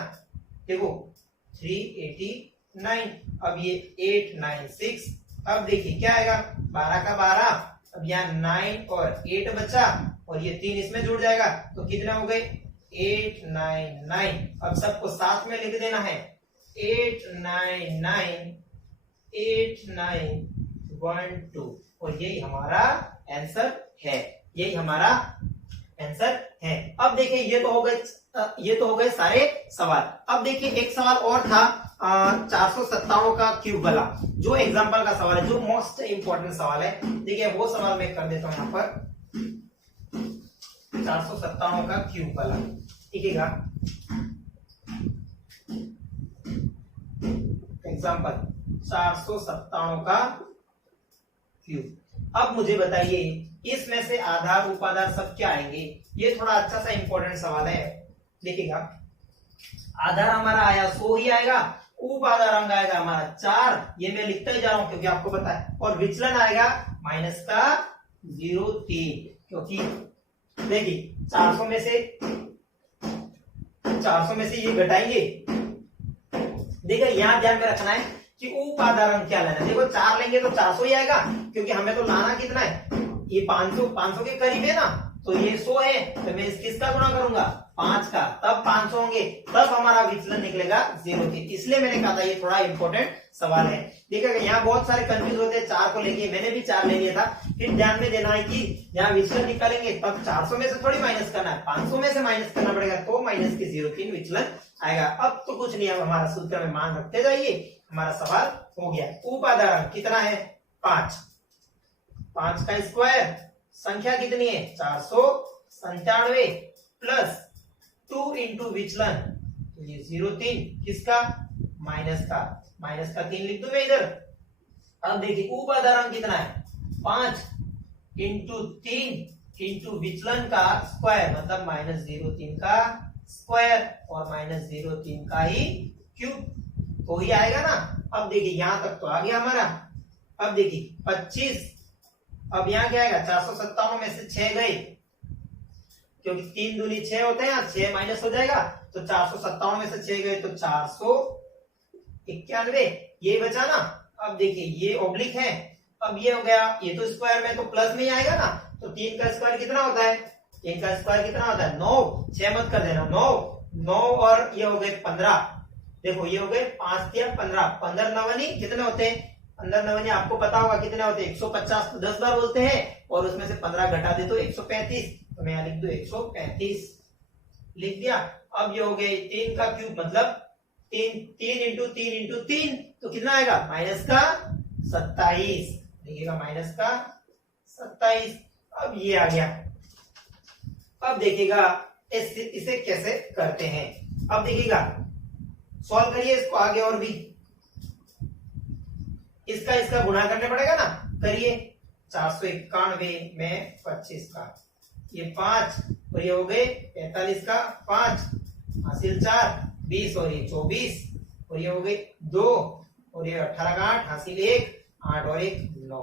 देखो 389। अब ये 896। अब देखिए क्या आएगा 12 का 12। अब यहाँ 9 और 8 बचा और ये 3 इसमें जुड़ जाएगा तो कितना हो गए 899। अब सबको साथ में लिख देना है 899 8912 और यही हमारा आंसर है, यही हमारा आंसर है। अब देखिए ये तो हो गए सारे सवाल। अब देखिए एक सवाल और था 457 का क्यूब वाला जो एग्जांपल का सवाल है, जो मोस्ट इंपोर्टेंट सवाल है। देखिए वो सवाल मैं कर देता हूं यहाँ पर 457 का क्यूब वाला। ठीक है एग्जांपल 457 का क्यूब। अब मुझे बताइए इसमें से आधार उपाधार सब क्या आएंगे। ये थोड़ा अच्छा सा इंपॉर्टेंट सवाल है। देखिएगा आधार हमारा आया 100 ही आएगा, उपाधार अंक आएगा हमारा 4, ये मैं लिखता ही जा रहा हूं क्योंकि आपको पता है, और विचलन आएगा माइनस का 0.3 क्योंकि देखिए 400 में से ये घटाएंगे। देखिए यहां ध्यान में रखना है कि उपाधार अंक क्या लेना है। देखो 4 लेंगे तो 400 ही आएगा क्योंकि हमें तो लाना कितना है ये 500 के करीब है ना, तो ये 100 है तो मैं किसका गुणा करूंगा 5 का, तब 500 होंगे, तब हमारा विचलन निकलेगा 0 के। इसलिए मैंने कहा था ये थोड़ा इंपॉर्टेंट सवाल है। देखिएगा यहाँ बहुत सारे कंफ्यूज होते हैं 4 को लेके, मैंने भी 4 ले लिया था। फिर ध्यान में देना है कि यहाँ विचलन निकालेंगे तब 400 में से थोड़ी माइनस करना है, 500 में से माइनस करना पड़ेगा तो माइनस के 0.3 विचलन आएगा। अब तो कुछ नहीं है, हमारा सूत्र में मान रखते जाइए, हमारा सवाल हो गया। उपाधार अंक कितना है 5, 5 का स्क्वायर संख्या कितनी है 497 प्लस 2 इंटू विचलन तो ये 0.3 किसका माइनस का 3 लिख दूं मैं इधर। अब देखिए उपाधार अंक कितना है 5 इंटू 3 इंटू विचलन का स्क्वायर मतलब माइनस 0.3 का स्क्वायर और माइनस 0.3 का ही क्यूब तो ही आएगा ना। अब देखिए यहां तक तो आ गया हमारा। अब देखिए 25, अब यहाँ क्या आएगा 457 में से 6 गए क्योंकि 3 दूनी 6 होते हैं, 6 माइनस हो जाएगा तो 457 में से 6 गए तो 491 ये बचा ना। अब देखिए ये ओब्लिक है, अब ये हो गया, ये तो स्क्वायर में तो प्लस में ही आएगा ना, तो 3 का स्क्वायर कितना होता है 3 का स्क्वायर कितना होता है 9, 6 मत कर देना 9 और ये हो गए 15। देखो ये हो गए 5 या 15, 15 नवनी कितने होते हैं 15 नवनी आपको पता होगा कितने होते हैं 150 तो 10 बार बोलते हैं और उसमें से 15 घटा दे तो 135, तो मैं यहाँ लिख दूं 135 लिख दिया। अब ये हो गए 3 का क्यूब मतलब 3 इंटू 3 इंटू 3 तो कितना आएगा माइनस का 27 देखिएगा माइनस का 27। अब ये आ गया। अब देखिएगा इसे कैसे करते हैं। अब देखिएगा सॉल्व करिए इसको आगे और भी, इसका गुणा करने पड़ेगा ना, करिए। 491 में 25 का ये 5 और ये हो गए 45 का 5 हासिल 4 20 और ये 24 और ये हो गए 2 और ये 18 का 8 हासिल 1 8 और 1 9,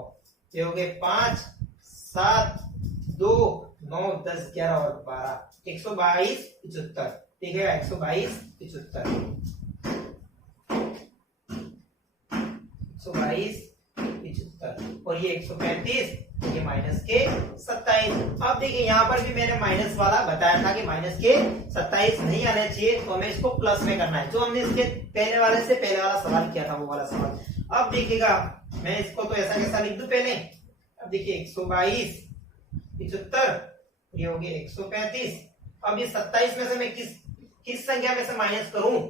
ये हो गए 5 7 2 9 10 11 और 12 122 75। देखिएगा 122 75 और ये 135, ये माइनस के 27। अब देखिए यहाँ पर भी मैंने माइनस वाला बताया था कि माइनस के 27 नहीं आने चाहिए, तो हमें इसको प्लस में करना है, जो हमने इसके पहले वाला सवाल किया था वो वाला सवाल। अब देखिएगा मैं इसको तो ऐसा कैसा लिख दूं पहले। अब देखिए 122 75, ये हो गया 135। अब ये 27 में से मैं किस संख्या में से माइनस करूं,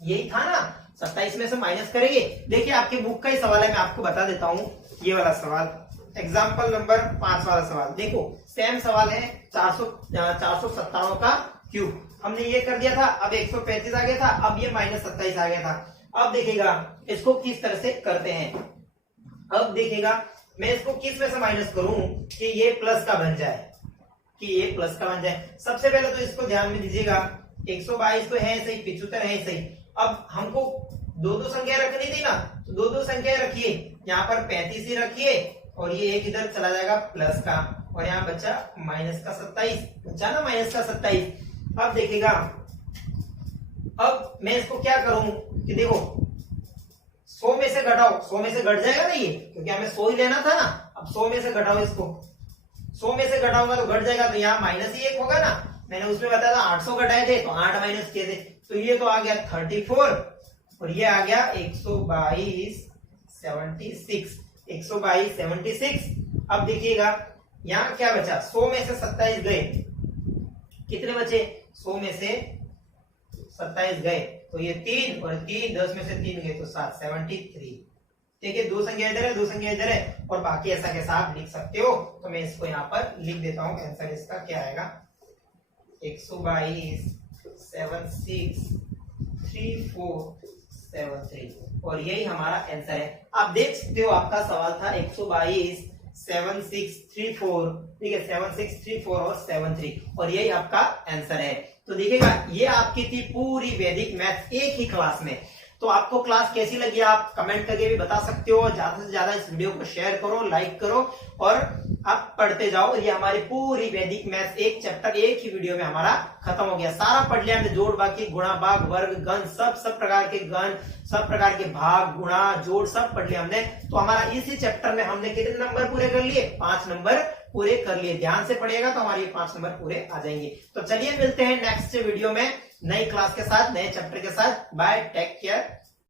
यही था ना, 27 में से माइनस करेंगे। देखिए आपकी बुक का ही सवाल है, मैं आपको बता देता हूं ये वाला सवाल, एग्जाम्पल नंबर 5 वाला सवाल। देखो सेम सवाल है, 497 का क्यूब हमने ये कर दिया था, अब 135 आ गया था, अब ये माइनस 27 आ गया था। अब देखिएगा इसको किस तरह से करते हैं। अब देखिएगा मैं इसको किस में से माइनस करूं कि ये प्लस का बन जाए, कि ये प्लस का बन जाए। सबसे पहले तो इसको ध्यान में दीजिएगा, 122 तो है सही, 75 है सही। अब हमको दो संख्या रखनी थी ना, तो दो संख्या रखिए, यहाँ पर 35 ही रखिए और ये एक इधर चला जाएगा प्लस का, और यहाँ बचा माइनस का 27, बचा ना माइनस का 27। अब देखिएगा अब मैं इसको क्या करूं कि देखो 100 में से घटाओ, 100 में से घट जाएगा ना ये, क्योंकि हमें 100 ही लेना था ना। अब 100 में से घटाओ इसको, 100 में से घटाऊंगा तो घट जाएगा, तो यहाँ माइनस ही 1 होगा ना। मैंने उसमें बताया था 800 घटाए थे तो 8 माइनस किए थे, तो ये तो आ गया 34 और ये आ गया 122 76, 122 76। अब देखिएगा यहाँ क्या बचा, 100 में से 27 गए, कितने बचे, 100 में से 27 गए तो ये 3 और 3 10 में से 3 गए तो 7 73। ठीक है, दो संख्या इधर है, दो संख्या इधर है, और बाकी ऐसा कैसा आप लिख सकते हो। तो मैं इसको यहाँ पर लिख देता हूँ, आंसर इसका क्या आएगा 122 76 3473, और यही हमारा आंसर है। आप देख सकते हो आपका सवाल था 122 7634, ठीक है 7634 और 73, और यही आपका आंसर है। तो देखिएगा ये आपकी थी पूरी वैदिक मैथ एक ही क्लास में। तो आपको क्लास कैसी लगी आप कमेंट करके भी बता सकते हो। ज्यादा से ज्यादा इस वीडियो को शेयर करो, लाइक करो और आप पढ़ते जाओ। ये हमारी पूरी वैदिक मैथ एक चैप्टर एक ही वीडियो में हमारा खत्म हो गया, सारा पढ़ लिया हमने। जोड़ बाकी गुणा भाग वर्ग गण सब प्रकार के गण, सब प्रकार के भाग गुणा जोड़ सब पढ़ लिया हमने। तो हमारा इसी चैप्टर में हमने कितने नंबर पूरे कर लिए, 5 नंबर पूरे कर लिए। ध्यान से पढ़िएगा तो हमारे 5 नंबर पूरे आ जाएंगे। तो चलिए मिलते हैं नेक्स्ट वीडियो में नई क्लास के साथ, नए चैप्टर के साथ। Bye, take care.